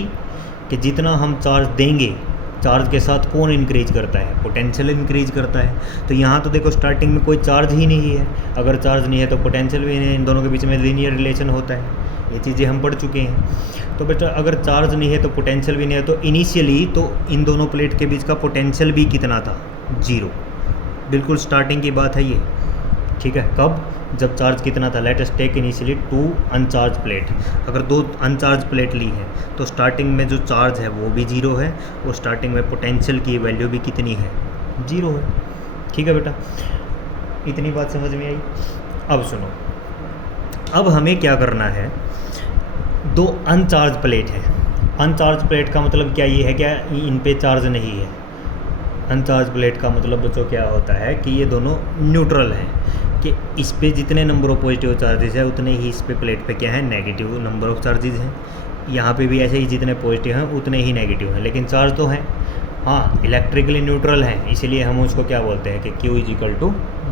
कि जितना हम चार्ज देंगे चार्ज के साथ कौन इंक्रीज करता है, पोटेंशियल इंक्रीज करता है। तो यहाँ तो देखो स्टार्टिंग में कोई चार्ज ही नहीं है, अगर चार्ज नहीं है तो पोटेंशियल भी नहीं, इन दोनों के बीच में लीनियर रिलेशन होता है, ये चीज़ें हम पढ़ चुके हैं। तो बेटा अगर चार्ज नहीं है तो पोटेंशियल भी नहीं है, तो इनिशियली तो इन दोनों प्लेट के बीच का पोटेंशियल भी कितना था, 0, बिल्कुल स्टार्टिंग की बात है ये, ठीक है। कब, जब चार्ज कितना था, let us take initially 2 uncharged plate. अगर 2 अनचार्ज प्लेट ली है तो स्टार्टिंग में जो चार्ज है वो भी 0 है, और स्टार्टिंग में पोटेंशियल की वैल्यू भी कितनी है, 0 है, ठीक है बेटा। इतनी बात समझ में आई। अब सुनो, अब हमें क्या करना है, 2 अनचार्ज प्लेट है। अनचार्ज प्लेट का मतलब क्या ये है, क्या इन पे चार्ज नहीं है। अनचार्ज प्लेट का मतलब बच्चों क्या होता है कि ये दोनों न्यूट्रल हैं, कि इस पे जितने नंबर ऑफ पॉजिटिव चार्जेस है उतने ही इस पे प्लेट पे क्या है, नेगेटिव नंबर ऑफ चार्जेस हैं। यहाँ पे भी ऐसे ही जितने पॉजिटिव हैं उतने ही नेगेटिव हैं, लेकिन चार्ज तो हैं, हाँ, इलेक्ट्रिकली न्यूट्रल हैं, इसीलिए हम उसको क्या बोलते हैं कि Q =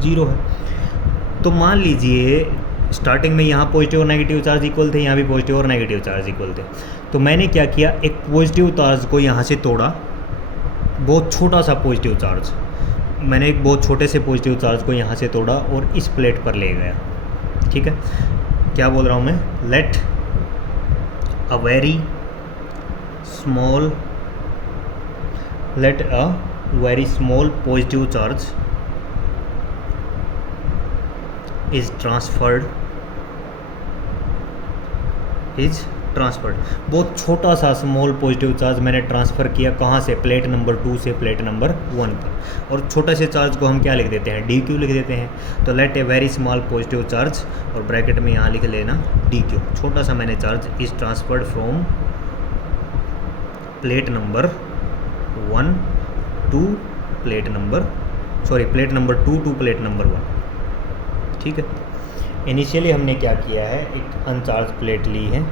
0 है। तो मान लीजिए स्टार्टिंग में यहाँ पॉजिटिव और नेगेटिव चार्ज इक्वल थे, यहाँ भी पॉजिटिव और नेगेटिव चार्ज इक्वल थे। तो मैंने क्या किया, एक पॉजिटिव चार्ज को यहाँ से तोड़ा, बहुत छोटा सा पॉजिटिव चार्ज, मैंने एक बहुत छोटे से पॉजिटिव चार्ज को यहाँ से तोड़ा और इस प्लेट पर ले गया, ठीक है। क्या बोल रहा हूँ मैं, let a very small positive charge is transferred, बहुत छोटा सा स्मॉल पॉजिटिव चार्ज मैंने ट्रांसफ़र किया, कहाँ से, प्लेट नंबर 2 से प्लेट नंबर 1 पर। और छोटे से चार्ज को हम क्या लिख देते हैं, DQ लिख देते हैं। तो let a very small positive charge, और ब्रैकेट में यहाँ लिख लेना DQ, छोटा सा मैंने charge, is transferred from plate number 1 to plate number two to plate number 1, ठीक है। इनिशियली हमने क्या किया है, एक अनचार्ज प्लेट ली है,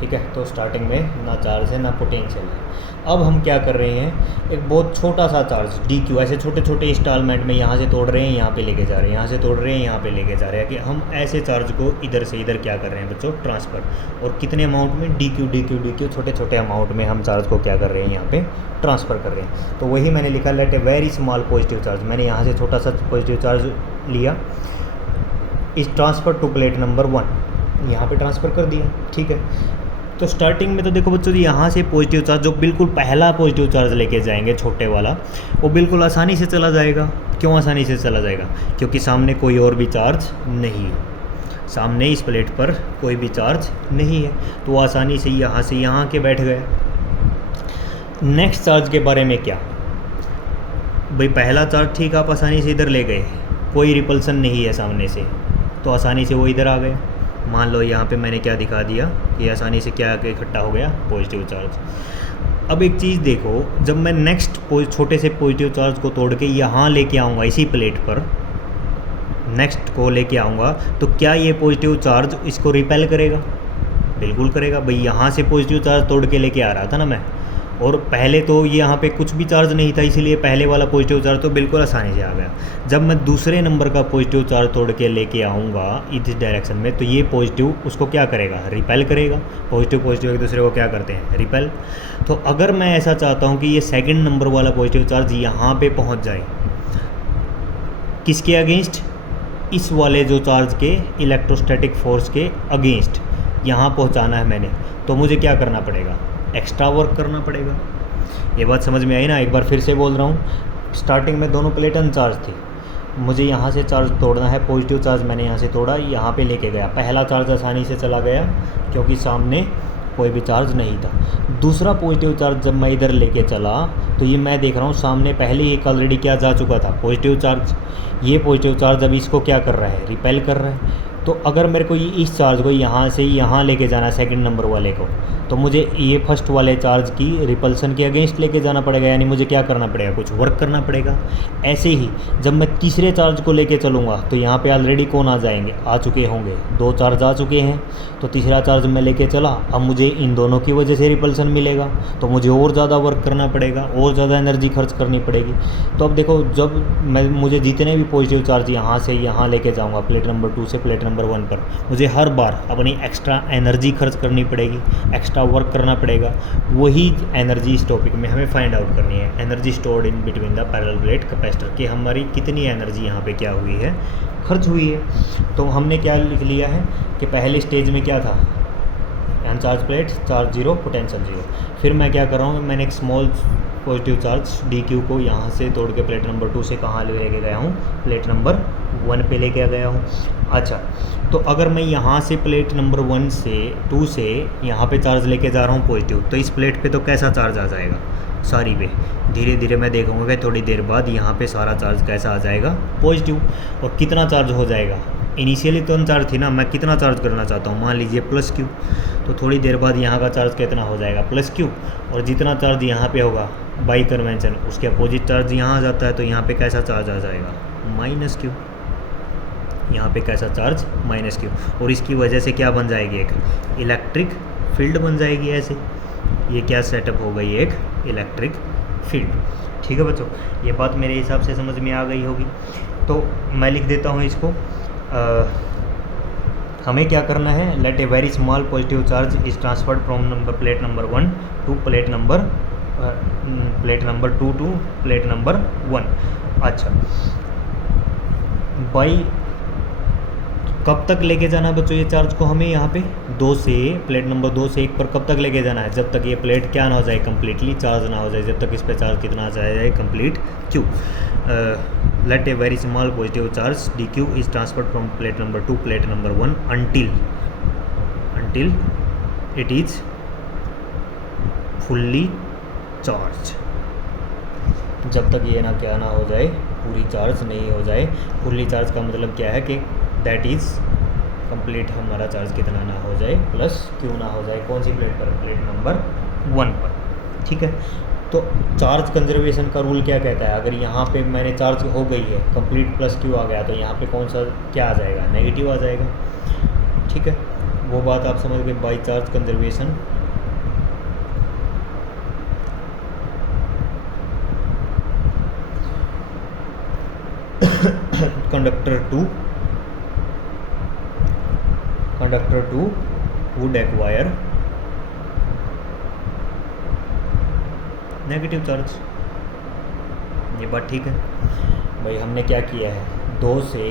ठीक है। तो स्टार्टिंग में ना चार्ज है ना पोटेंशियल है। अब हम क्या कर रहे हैं, एक बहुत छोटा सा चार्ज DQ, ऐसे छोटे छोटे इंस्टॉलमेंट में यहाँ से तोड़ रहे हैं, यहाँ पे लेके जा रहे हैं, यहाँ से तोड़ रहे हैं, यहाँ पे लेके जा रहे हैं, कि हम ऐसे चार्ज को इधर से इधर क्या कर रहे हैं बच्चों, ट्रांसफ़र। और कितने अमाउंट में, DQ, छोटे छोटे अमाउंट में हम चार्ज को क्या कर रहे हैं, यहाँ पे ट्रांसफ़र कर रहे हैं। तो वही मैंने लिखा, let a very small positive charge, मैंने यहाँ से छोटा सा पॉजिटिव चार्ज लिया, इस ट्रांसफ़र टू प्लेट नंबर 1, यहाँ पे ट्रांसफ़र कर दिया, ठीक है। तो स्टार्टिंग में तो देखो बच्चों, यहाँ से पॉजिटिव चार्ज जो बिल्कुल पहला पॉजिटिव चार्ज लेके जाएंगे छोटे वाला, वो बिल्कुल आसानी से चला जाएगा। क्यों आसानी से चला जाएगा? क्योंकि सामने कोई और भी चार्ज नहीं है, सामने इस प्लेट पर कोई भी चार्ज नहीं है, तो वो आसानी से यहाँ के बैठ गए। नेक्स्ट चार्ज के बारे में क्या भाई, पहला चार्ज ठीक आप आसानी से इधर ले गए, कोई रिपल्सन नहीं है सामने से, तो आसानी से वो इधर आ गए। मान लो यहाँ पे मैंने क्या दिखा दिया कि आसानी से क्या इकट्ठा हो गया, पॉजिटिव चार्ज। अब एक चीज़ देखो, जब मैं नेक्स्ट छोटे से पॉजिटिव चार्ज को तोड़ के यहाँ लेके आऊँगा, इसी प्लेट पर नेक्स्ट को लेके आऊँगा, तो क्या ये पॉजिटिव चार्ज इसको रिपेल करेगा? बिल्कुल करेगा भाई। यहाँ से पॉजिटिव चार्ज तोड़ के लेके आ रहा था ना मैं, और पहले तो ये यहाँ पे कुछ भी चार्ज नहीं था, इसीलिए पहले वाला पॉजिटिव चार्ज तो बिल्कुल आसानी से आ गया। जब मैं दूसरे नंबर का पॉजिटिव चार्ज तोड़ के लेके आऊँगा इस डायरेक्शन में, तो ये पॉजिटिव उसको क्या करेगा? रिपेल करेगा। पॉजिटिव एक दूसरे को क्या करते हैं? रिपेल। तो अगर मैं ऐसा चाहता हूँ कि ये सेकंड नंबर वाला पॉजिटिव चार्ज यहाँ पे पहुँच जाए, किसके अगेंस्ट? इस वाले जो चार्ज के इलेक्ट्रोस्टैटिक फोर्स के अगेंस्ट यहाँ पहुँचाना है मैंने, तो मुझे क्या करना पड़ेगा? एक्स्ट्रा वर्क करना पड़ेगा। ये बात समझ में आई ना? एक बार फिर से बोल रहा हूँ, स्टार्टिंग में दोनों प्लेट अनचार्ज थी, मुझे यहाँ से चार्ज तोड़ना है, पॉजिटिव चार्ज मैंने यहाँ से तोड़ा, यहाँ पे लेके गया, पहला चार्ज आसानी से चला गया क्योंकि सामने कोई भी चार्ज नहीं था। दूसरा पॉजिटिव चार्ज जब मैं इधर लेके चला, तो ये मैं देख रहा हूँ सामने पहले ही एक ऑलरेडी क्या जा चुका था, पॉजिटिव चार्ज। ये पॉजिटिव चार्ज अभी इसको क्या कर रहा है? रिपेल कर रहा है। तो अगर मेरे को इस चार्ज को यहाँ से यहाँ लेके जाना है, सेकंड नंबर वाले को, तो मुझे ये फर्स्ट वाले चार्ज की रिपल्सन के अगेंस्ट लेके जाना पड़ेगा, यानी मुझे क्या करना पड़ेगा? कुछ वर्क करना पड़ेगा। ऐसे ही जब मैं तीसरे चार्ज को लेके चलूँगा, तो यहाँ पे ऑलरेडी कौन आ जाएंगे? आ चुके होंगे, दो चार्ज आ चुके हैं। तो तीसरा चार्ज मैं लेके चला, अब मुझे इन दोनों की वजह से रिपल्सन मिलेगा, तो मुझे और ज़्यादा वर्क करना पड़ेगा, और ज़्यादा एनर्जी खर्च करनी पड़ेगी। तो अब देखो, जब मुझे जितने भी पॉजिटिव चार्ज यहाँ से यहाँ लेके जाऊँगा, प्लेट नंबर 2 से प्लेट नंबर 1 पर, मुझे हर बार अपनी एक्स्ट्रा एनर्जी खर्च करनी पड़ेगी, एक्स्ट्रा वर्क करना पड़ेगा। वही एनर्जी इस टॉपिक में हमें फाइंड आउट करनी है, energy stored in between the parallel plate capacitor, कि हमारी कितनी एनर्जी यहाँ पे क्या हुई है? खर्च हुई है। तो हमने क्या लिख लिया है कि पहले स्टेज में क्या था? अनचार्ज plate, charge zero, potential zero. फिर मैं क्या कर रहा हूँ, मैंने एक स्मॉल पॉजिटिव चार्ज DQ को यहाँ से तोड़ के प्लेट नंबर 2 से कहाँ लेके गया हूँ? प्लेट नंबर 1 पे लेके गया हूँ। अच्छा, तो अगर मैं यहाँ से प्लेट नंबर 1 से 2 से यहाँ पे चार्ज लेके जा रहा हूँ पॉजिटिव, तो इस प्लेट पे तो कैसा चार्ज आ जाएगा? सारी पे धीरे धीरे मैं देखूँगा कि थोड़ी देर बाद यहाँ पे सारा चार्ज कैसा आ जाएगा? पॉजिटिव। और कितना चार्ज हो जाएगा? इनिशियली तो अनचार्ज थी ना, मैं कितना चार्ज करना चाहता हूँ, मान लीजिए +Q, तो थोड़ी देर बाद यहाँ का चार्ज कितना हो जाएगा? +Q। और जितना चार्ज यहाँ पे होगा बाई कन्वेंशन, उसके अपोजिट चार्ज यहाँ आ जाता है, तो यहाँ पे कैसा चार्ज आ जाएगा? -Q। यहाँ पे कैसा चार्ज? -Q। और इसकी वजह से क्या बन जाएगी? एक इलेक्ट्रिक फील्ड बन जाएगी। ऐसे ये क्या सेटअप हो गई? एक इलेक्ट्रिक फील्ड। ठीक है बच्चों, ये बात मेरे हिसाब से समझ में आ गई होगी। तो मैं लिख देता हूँ इसको। हमें क्या करना है? Let a very small positive charge is transferred from plate number 1 to plate number 2 to plate number 1। अच्छा, बाई कब तक लेके जाना है बच्चों ये चार्ज को? हमें यहाँ पे 2 से प्लेट नंबर 2 से 1 पर कब तक लेके जाना है? जब तक ये प्लेट क्या ना हो जाए? कम्प्लीटली चार्ज ना हो जाए, जब तक इस पे चार्ज कितना आ जाए? Complete Q। Let a very small positive charge DQ is transferred from plate number 2 plate number 1 until it is fully charge. जब तक ये ना क्या ना हो जाए, पूरी चार्ज नहीं हो जाए। फुल्ली चार्ज का मतलब क्या है कि दैट इज़ कंप्लीट, हमारा चार्ज कितना ना हो जाए, +Q ना हो जाए। कौन सी प्लेट पर? प्लेट नंबर 1 पर। ठीक है, तो चार्ज कंजर्वेशन का रूल क्या कहता है? अगर यहाँ पे मैंने चार्ज हो गई है कंप्लीट, +Q आ गया, तो यहाँ पे कौन सा क्या आ जाएगा? नेगेटिव आ जाएगा। ठीक है, वो बात आप समझ गए। By charge conservation conductor 2 would acquire negative charge. ये बात ठीक है भाई। हमने क्या किया है? 2 से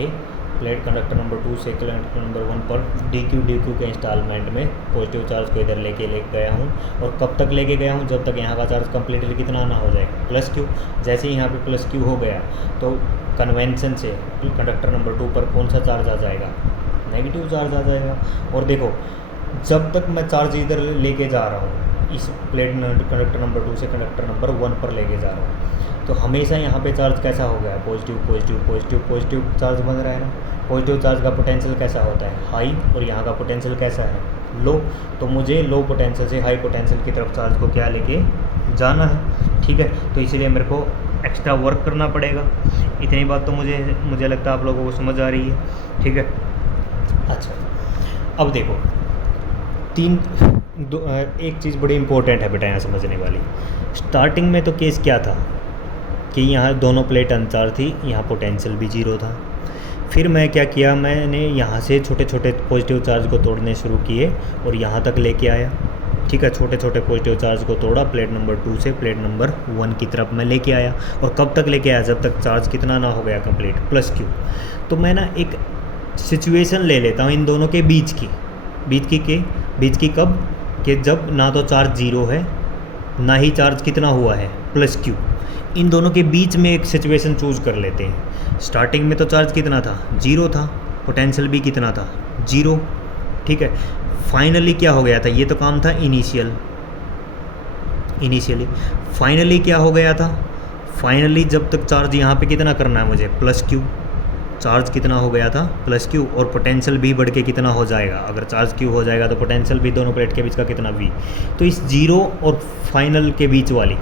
प्लेट कंडक्टर नंबर 2 से कंडक्टर नंबर 1 पर डी क्यू के इंस्टॉलमेंट में पॉजिटिव चार्ज को इधर लेके गया हूँ। और कब तक लेके गया हूँ, जब तक यहाँ का चार्ज कम्प्लीटली कितना ना हो जाए, प्लस क्यू। जैसे ही यहाँ पे प्लस क्यू हो गया तो कन्वेंशन से कंडक्टर नंबर 2 पर कौन सा चार्ज आ जाएगा, नेगेटिव चार्ज आ जाएगा। और देखो जब तक मैं चार्ज इधर लेके जा रहा हूँ, इस प्लेट कंडक्टर नंबर 2 से कंडक्टर नंबर 1 पर लेके जा रहा हूँ, तो हमेशा यहाँ पे चार्ज कैसा हो गया, positive positive positive positive charge बन रहा है ना। पॉजिटिव चार्ज का पोटेंशियल कैसा होता है, हाई, और यहाँ का पोटेंशियल कैसा है, लो। तो मुझे लो पोटेंशियल से हाई पोटेंशियल की तरफ चार्ज को क्या लेके जाना है, ठीक है। तो इसीलिए मेरे को एक्स्ट्रा वर्क करना पड़ेगा। इतनी बात तो मुझे लगता है आप लोगों को समझ आ रही है, ठीक है। अच्छा अब देखो एक चीज़ बड़ी इंपॉर्टेंट है बेटा यहाँ समझने वाली। स्टार्टिंग में तो केस क्या था कि यहाँ दोनों प्लेट अनचार्ज थी, यहाँ पोटेंशियल भी जीरो था। फिर मैं क्या किया, मैंने यहाँ से छोटे छोटे पॉजिटिव चार्ज को तोड़ने शुरू किए और यहाँ तक लेके आया, ठीक है। छोटे छोटे पॉजिटिव चार्ज को तोड़ा, प्लेट नंबर 2 से प्लेट नंबर 1 की तरफ मैं लेके आया। और कब तक लेके आया, जब तक चार्ज कितना ना हो गया कंप्लीट, प्लस क्यू। तो मैं ना एक सिचुएशन ले लेता हूँ इन दोनों के बीच की कब, कि जब ना तो चार्ज जीरो है ना ही चार्ज कितना हुआ है, प्लस क्यू। इन दोनों के बीच में एक सिचुएशन चूज़ कर लेते हैं। स्टार्टिंग में तो चार्ज कितना था, जीरो था, पोटेंशियल भी कितना था, जीरो, ठीक है। फाइनली क्या हो गया था, ये तो काम था इनिशियली। फाइनली क्या हो गया था, फाइनली जब तक चार्ज यहाँ पे कितना करना है मुझे, प्लस क्यू। चार्ज कितना हो गया था, प्लस क्यू, और पोटेंशियल भी बढ़ के कितना हो जाएगा, अगर चार्ज क्यू हो जाएगा तो पोटेंशियल भी दोनों प्लेट के बीच का कितना वी। तो इस जीरो और फाइनल के बीच वाली,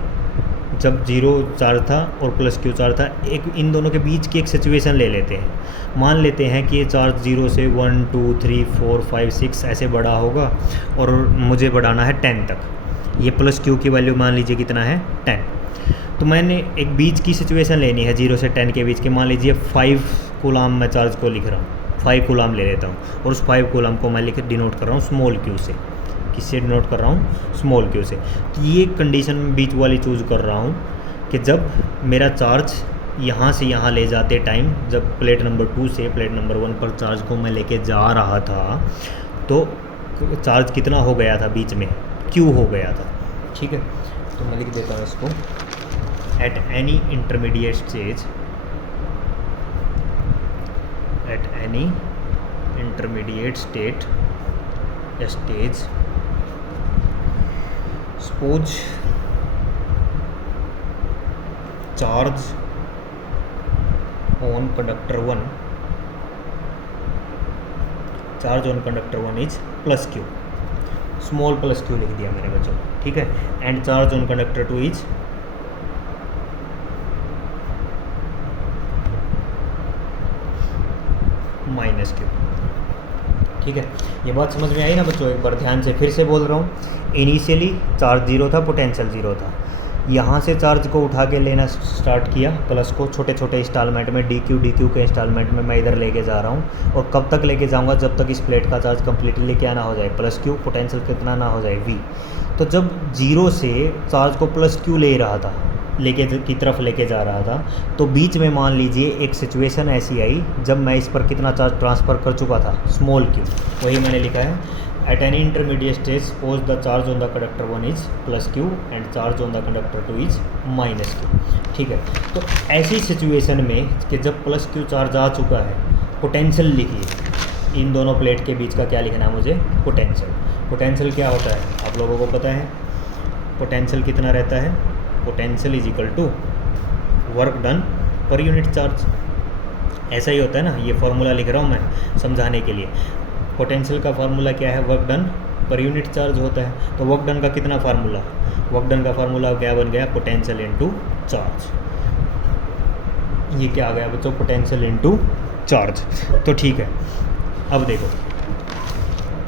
जब जीरो चार्ज था और प्लस क्यू चार्ज था, एक इन दोनों के बीच की एक सिचुएशन ले लेते हैं। मान लेते हैं कि ये चार्ज जीरो से 1 2 3 4 5 6 ऐसे बढ़ा होगा और मुझे बढ़ाना है 10 तक। ये प्लस क्यू की वैल्यू मान लीजिए कितना है, 10। तो मैंने एक बीच की सिचुएशन लेनी है 0 से 10 के बीच के। मान लीजिए 5 कूलाम मैं चार्ज को लिख रहा हूँ, 5 कूलाम ले लेता हूँ और उस 5 कूलाम को मैं डिनोट कर रहा हूँ स्मॉल क्यू से। किससे डिनोट कर रहा हूँ, स्मॉल क्यू से। तो ये कंडीशन में बीच वाली चूज़ कर रहा हूँ कि जब मेरा चार्ज यहाँ से यहाँ ले जाते टाइम, जब प्लेट नंबर 2 से प्लेट नंबर 1 पर चार्ज को मैं लेके जा रहा था, तो चार्ज कितना हो गया था बीच में, क्यू हो गया था, ठीक है। तो मैं लिख देता हूँ इसको, at any intermediate stage, at any intermediate stage, suppose charge on conductor 1 is plus q, small plus Q लिख दिया मेरे बच्चों, ठीक है। And charge on conductor 2 is minus Q, ठीक है। ये बात समझ में आई ना बच्चों, एक बार ध्यान से फिर से बोल रहा हूँ। इनिशियली चार्ज जीरो था, पोटेंशियल जीरो था। यहाँ से चार्ज को उठा के लेना स्टार्ट किया, प्लस को छोटे छोटे इंस्टॉलमेंट में डी क्यू के इंस्टॉलमेंट में मैं इधर लेके जा रहा हूँ। और कब तक लेके जाऊँगा, जब तक इस प्लेट का चार्ज कम्प्लीटली क्या ना हो जाए, प्लस क्यू, पोटेंशियल कितना ना हो जाए, वी। तो जब जीरो से चार्ज को प्लस क्यू ले रहा था, की तरफ लेके जा रहा था, तो बीच में मान लीजिए एक सिचुएशन ऐसी आई जब मैं इस पर कितना चार्ज ट्रांसफ़र कर चुका था, स्मॉल क्यू। वही मैंने लिखा है, at any intermediate stage suppose the charge on the conductor 1 is plus Q and charge on the conductor 2 is minus Q, ठीक है। तो ऐसी सिचुएशन में कि जब प्लस क्यू चार्ज आ चुका है, पोटेंशियल लिखिए। इन दोनों प्लेट के बीच का क्या लिखना है मुझे, पोटेंशियल। पोटेंशियल क्या होता है आप लोगों को पता है, पोटेंशियल कितना रहता है, potential is equal to work done per unit charge. ऐसा ही होता है ना, ये फार्मूला लिख रहा हूँ मैं समझाने के लिए। पोटेंशियल का फार्मूला क्या है, work done per unit charge होता है। तो वर्क डन का कितना फार्मूला, वर्क डन का फार्मूला क्या बन गया, पोटेंशियल इनटू चार्ज। ये क्या आ गया बच्चों, पोटेंशियल इनटू चार्ज। तो ठीक है, अब देखो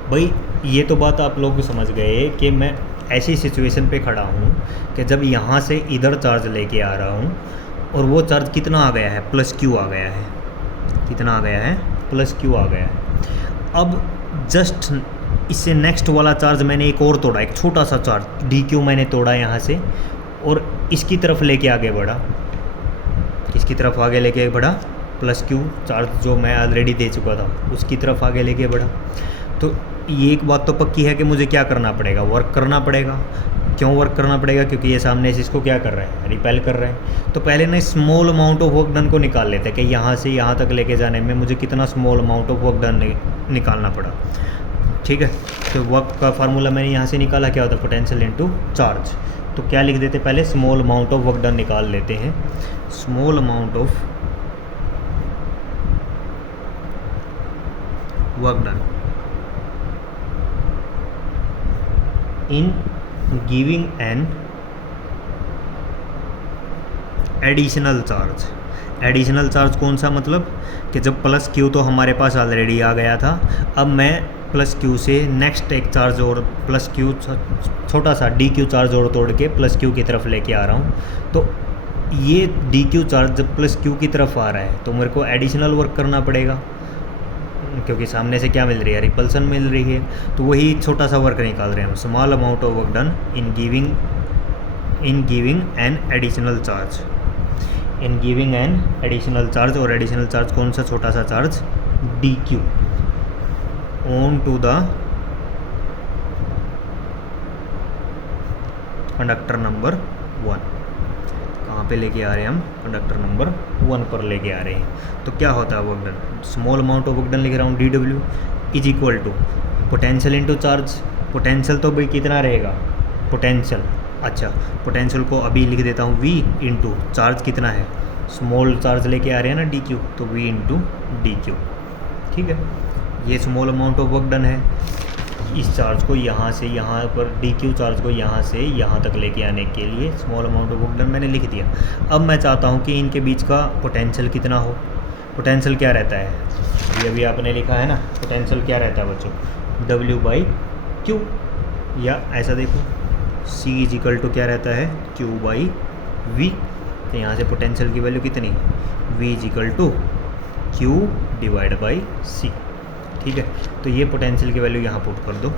भाई, ये तो बात आप लोग समझ गए कि मैं ऐसी सिचुएशन पे खड़ा हूँ कि जब यहाँ से इधर चार्ज लेके आ रहा हूँ और वो चार्ज कितना आ गया है, प्लस क्यू आ गया है। कितना आ गया है, प्लस क्यू आ गया है। अब जस्ट इससे नेक्स्ट वाला चार्ज मैंने एक और तोड़ा, एक छोटा सा चार्ज डी क्यू मैंने तोड़ा यहाँ से, और इसकी तरफ लेके आगे बढ़ा। किसकी तरफ आगे लेके बढ़ा, प्लस क्यू चार्ज जो मैं ऑलरेडी दे चुका था उसकी तरफ आगे लेके बढ़ा। तो ये एक बात तो पक्की है कि मुझे क्या करना पड़ेगा, वर्क करना पड़ेगा। क्यों वर्क करना पड़ेगा? क्योंकि ये सामने से इसको क्या कर रहा है, रिपेल कर रहा है। तो पहले ना small amount of work done को निकाल लेते हैं कि यहाँ से यहाँ तक लेके जाने में मुझे कितना small amount of work done निकालना पड़ा। ठीक है, तो वर्क का फार्मूला मैंने यहाँ से निकाला, क्या होता है, पोटेंशियल इनटू चार्ज। तो क्या लिख देते, पहले small amount of work done निकाल लेते हैं। Small amount of work done in giving an additional charge. Additional charge कौन सा, मतलब कि जब प्लस क्यू तो हमारे पास ऑलरेडी आ गया था, अब मैं प्लस क्यू से नेक्स्ट एक चार्ज और प्लस क्यू छोटा सा डी क्यू चार्ज और तोड़ के प्लस क्यू की तरफ लेके आ रहा हूँ। तो ये डी क्यू चार्ज जब प्लस क्यू की तरफ आ रहा है तो मेरे को एडिशनल वर्क करना पड़ेगा, क्योंकि सामने से क्या मिल रही है, रिपल्सन मिल रही है। तो वही छोटा सा वर्क निकाल रहे हैं हम, small amount of work done in giving an additional charge. In giving an additional charge, और एडिशनल चार्ज कौन सा, छोटा सा charge D Q on to the conductor number 1। कहाँ पे लेके आ रहे हैं हम, कंडक्टर नंबर 1 पर लेके आ रहे हैं। तो क्या होता है work done, small amount of work done लिख रहा हूँ, D W is equal to potential into charge. Potential तो भाई कितना रहेगा, पोटेंशियल, अच्छा पोटेंशियल को अभी लिख देता हूँ वी इंटू चार्ज कितना है, स्मॉल चार्ज लेके आ रहे हैं ना डी क्यू, तो वी इंटू डी क्यू। ठीक है, ये small amount of work done है। इस चार्ज को यहाँ से यहाँ पर डी क्यू चार्ज को यहाँ से यहाँ तक लेके आने के लिए small amount of work done मैंने लिख दिया। अब मैं चाहता हूँ कि इनके बीच का पोटेंशियल कितना हो। पोटेंशियल क्या रहता है, ये अभी आपने लिखा है ना, पोटेंशियल क्या रहता है बच्चों, W बाई क्यू, या ऐसा देखो C इज इक्वल टू क्या रहता है, Q बाई V। तो यहाँ से पोटेंशियल की वैल्यू कितनी, V is equal to Q divide by C। ठीक है, तो ये पोटेंशियल की वैल्यू यहाँ पुट कर दो,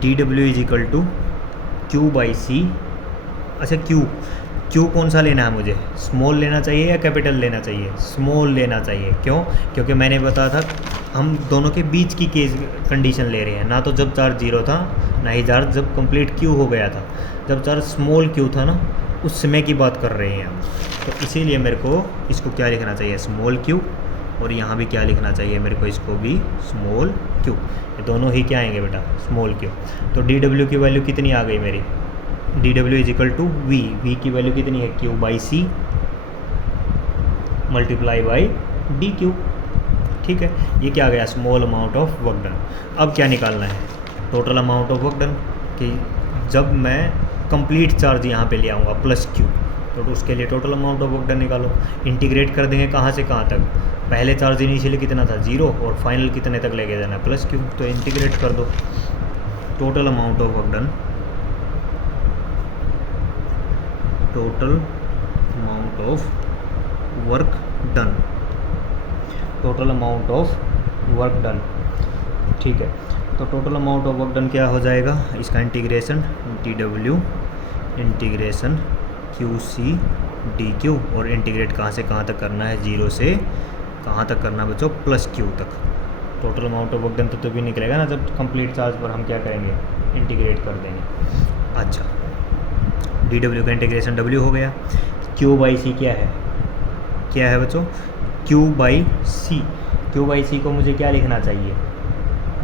D W is equal to Q by C. अच्छा क्यू कौन सा लेना है मुझे, स्मॉल लेना चाहिए या कैपिटल लेना चाहिए, स्मॉल लेना चाहिए। क्यों, क्योंकि मैंने बताया था हम दोनों के बीच की केस कंडीशन ले रहे हैं, ना तो जब चार्ज 0 था, ना ही चार्ज जब कंप्लीट क्यू हो गया था। जब चार्ज स्मॉल क्यू था ना, उस समय की बात कर रहे हैं हम। तो इसीलिए मेरे को इसको क्या लिखना चाहिए, स्मॉल क्यू, और यहाँ भी क्या लिखना चाहिए मेरे को, इसको भी स्मॉल क्यू। ये दोनों ही क्या आएंगे बेटा, स्मॉल क्यू। तो डी डब्ल्यू की वैल्यू कितनी आ गई मेरी, D W is equal to V की वैल्यू कितनी है, Q by C multiply by D Q. ठीक है, ये क्या आ गया, small amount of work done. अब क्या निकालना है, total amount of work done, कि जब मैं कंप्लीट चार्ज यहाँ पे ले आऊँगा प्लस क्यू, तो उसके लिए total amount of work done निकालो। इंटीग्रेट कर देंगे कहाँ से कहाँ तक, पहले चार्ज इनिशियली कितना था 0, और फाइनल कितने तक लेके जाना है, प्लस क्यू। तो इंटीग्रेट कर दो, total amount of work done, total amount of work done, total amount of work done. ठीक है, तो total amount of work done क्या हो जाएगा, इसका integration T W integration Q C D Q, और इंटीग्रेट कहाँ से कहाँ तक करना है, 0 से कहाँ तक करना बच्चों, प्लस क्यू तक। Total amount of work done तो भी निकलेगा ना, जब कंप्लीट चार्ज पर हम क्या करेंगे, इंटीग्रेट कर देंगे। अच्छा, डी डब्ल्यू का इंटीग्रेशन डब्ल्यू हो गया, क्यू बाई सी क्या है बच्चों, क्यू बाई सी को मुझे क्या लिखना चाहिए,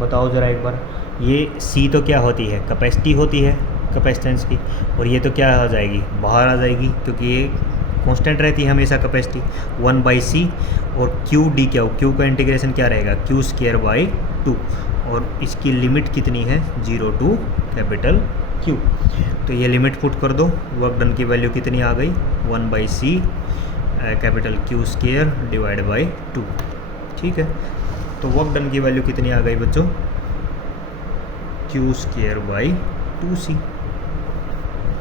बताओ ज़रा एक बार। ये सी तो क्या होती है, कैपेसिटी होती है, कैपेसिटेंस की, और ये तो क्या हो जाएगी, बाहर आ जाएगी, क्योंकि ये कांस्टेंट रहती है हमेशा कैपेसिटी 1/c। और क्यू डी क्या हो, क्यू का इंटीग्रेशन क्या रहेगा, क्यू स्क्वायर बाई 2, और इसकी लिमिट कितनी है, 0 टू कैपिटल क्यू। तो ये लिमिट पुट कर दो, वर्क डन की वैल्यू कितनी आ गई, 1/c capital Q square divide by 2। ठीक है, तो वर्क डन की वैल्यू कितनी आ गई बच्चों, क्यू स्क्वायर बाई 2c।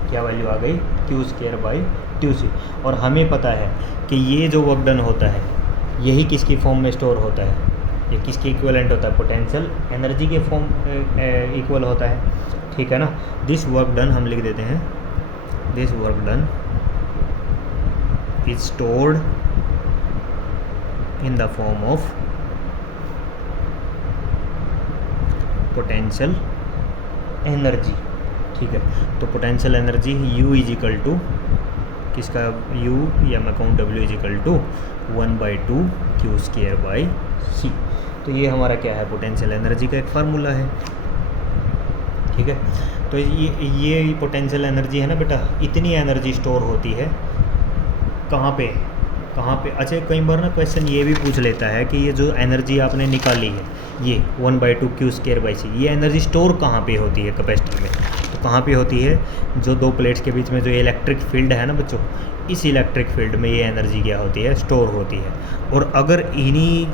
क्या वैल्यू आ गई, क्यू स्क्वायर बाई 2c। और हमें पता है कि ये जो वर्क डन होता है यही किसकी फॉर्म में स्टोर होता है, ये किसके इक्विवेलेंट होता है, पोटेंशियल एनर्जी के फॉर्म इक्वल होता है। ठीक है ना, दिस वर्क डन हम लिख देते हैं, this work done is stored in the form of potential energy. ठीक है, तो potential energy U is equal to किसका, U या मैं कहूँ W is equal to 1/2 Q²/c। तो ये हमारा क्या है, पोटेंशियल एनर्जी का एक फार्मूला है। ठीक है, तो ये पोटेंशियल एनर्जी है ना बेटा, इतनी एनर्जी स्टोर होती है कहाँ पे, कहाँ पे। अच्छा, कई बार ना क्वेश्चन ये भी पूछ लेता है कि ये जो एनर्जी आपने निकाली है, ये 1/2 Q²/c, ये एनर्जी स्टोर कहाँ पे होती है कैपेसिटर में। तो कहाँ पे होती है, जो दो प्लेट्स के बीच में जो इलेक्ट्रिक फील्ड है ना बच्चों, इस इलेक्ट्रिक फील्ड में ये एनर्जी क्या होती है, स्टोर होती है। और अगर इन्हीं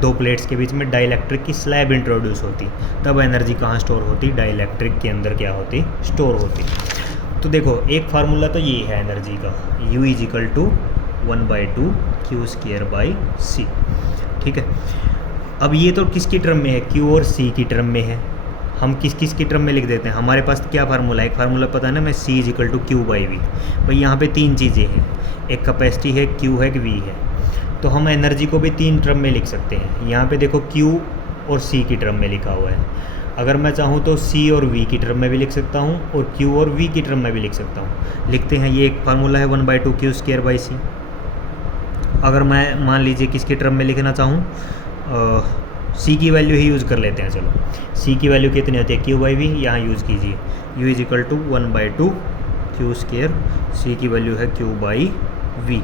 दो प्लेट्स के बीच में डाइलेक्ट्रिक की स्लैब इंट्रोड्यूस होती, तब एनर्जी कहाँ स्टोर होती, डाइलेक्ट्रिक के अंदर क्या होती, स्टोर होती। तो देखो, एक फार्मूला तो ये है एनर्जी का, U is equal to 1/2 Q²/c। ठीक है, अब ये तो किसकी टर्म में है, Q और C की टर्म में है। हम किस किस की टर्म में लिख देते हैं, हमारे पास क्या फार्मूला है, एक फार्मूला पता है ना, मैं C is equal to Q/V। भाई यहाँ पे तीन चीज़ें हैं, एक कैपेसिटी है, Q है, V है। तो हम एनर्जी को भी तीन टर्म में लिख सकते हैं। यहाँ पे देखो Q और C की टर्म में लिखा हुआ है। अगर मैं चाहूँ तो C और V की टर्म में भी लिख सकता हूँ और Q और V की टर्म में भी लिख सकता हूँ। लिखते हैं, ये एक फार्मूला है 1/2 Q²/c। अगर मैं मान लीजिए किसकी टर्म में लिखना चाहूँ, C की वैल्यू ही यूज़ कर लेते हैं। चलो, C की वैल्यू कितनी होती है, Q/V, यहाँ यूज़ कीजिए, U is equal to 1/2 Q², C की वैल्यू है Q/V,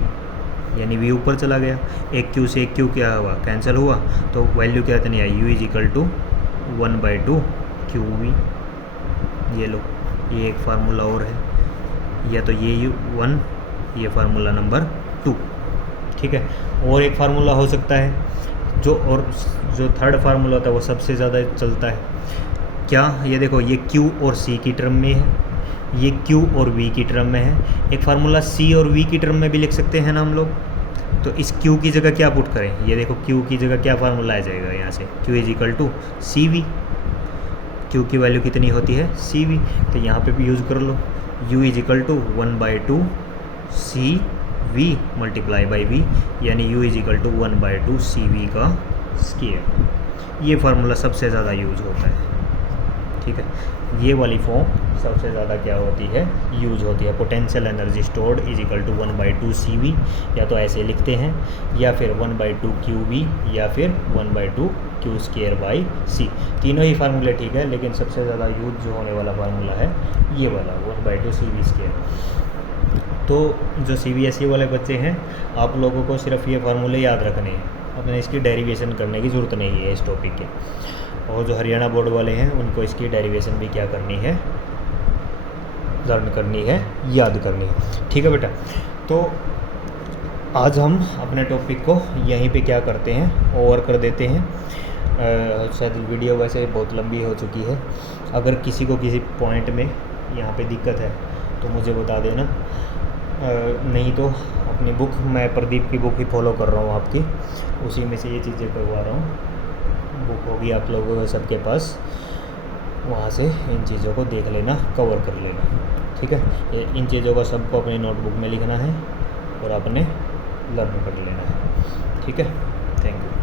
यानी V ऊपर चला गया, एक Q से एक Q क्या हुआ, कैंसिल हुआ, तो वैल्यू क्या इतनी आई, U is equal to 1/2 QV। ये लो, ये एक फार्मूला और है, या तो ये 1, ये फार्मूला नंबर 2। ठीक है, और एक फार्मूला हो सकता है जो थर्ड फार्मूला होता है वो सबसे ज़्यादा चलता है। क्या, ये देखो, ये Q और C की टर्म में है, ये Q और V की टर्म में है। एक फार्मूला C और V की टर्म में भी लिख सकते हैं ना हम लोग। तो इस Q की जगह क्या पुट करें, ये देखो Q की जगह क्या फार्मूला आ जाएगा यहाँ से, Q is equal to CV। Q की वैल्यू कितनी होती है, CV, तो यहाँ पे भी यूज़ कर लो, U is equal to 1/2 CV multiply by V, यानी U is equal to 1/2 CV का स्क्वायर। ये फार्मूला सबसे ज़्यादा यूज़ होता है। ठीक है, ये वाली फॉर्म सबसे ज़्यादा क्या होती है, यूज़ होती है। Potential energy stored is equal to 1/2 CV, या तो ऐसे लिखते हैं, या फिर 1/2 QV, या फिर 1/2 Q²/c। तीनों ही फार्मूले ठीक है, लेकिन सबसे ज़्यादा यूज जो होने वाला फार्मूला है ये वाला 1/2 CV²। तो जो CBSE वाले बच्चे हैं, आप लोगों को सिर्फ ये फार्मूले याद रखने हैं, अपने इसकी डेरिवेशन करने की ज़रूरत नहीं है इस टॉपिक के। और जो हरियाणा बोर्ड वाले हैं, उनको इसकी डेरिवेशन भी क्या करनी है, लर्न करनी है, याद करनी है। ठीक है बेटा, तो आज हम अपने टॉपिक को यहीं पे क्या करते हैं, ओवर कर देते हैं। शायद वीडियो वैसे बहुत लंबी हो चुकी है। अगर किसी को किसी पॉइंट में यहाँ पे दिक्कत है तो मुझे बता देना, नहीं तो अपनी बुक, मैं प्रदीप की बुक ही फॉलो कर रहा हूँ आपकी, उसी में से ये चीज़ें करवा रहा हूँ। बुक होगी आप लोगों के सबके पास, वहाँ से इन चीज़ों को देख लेना, कवर कर लेना। ठीक है, इन चीज़ों को सबको अपनी नोटबुक में लिखना है और आपने लर्न कर लेना है। ठीक है, थैंक यू।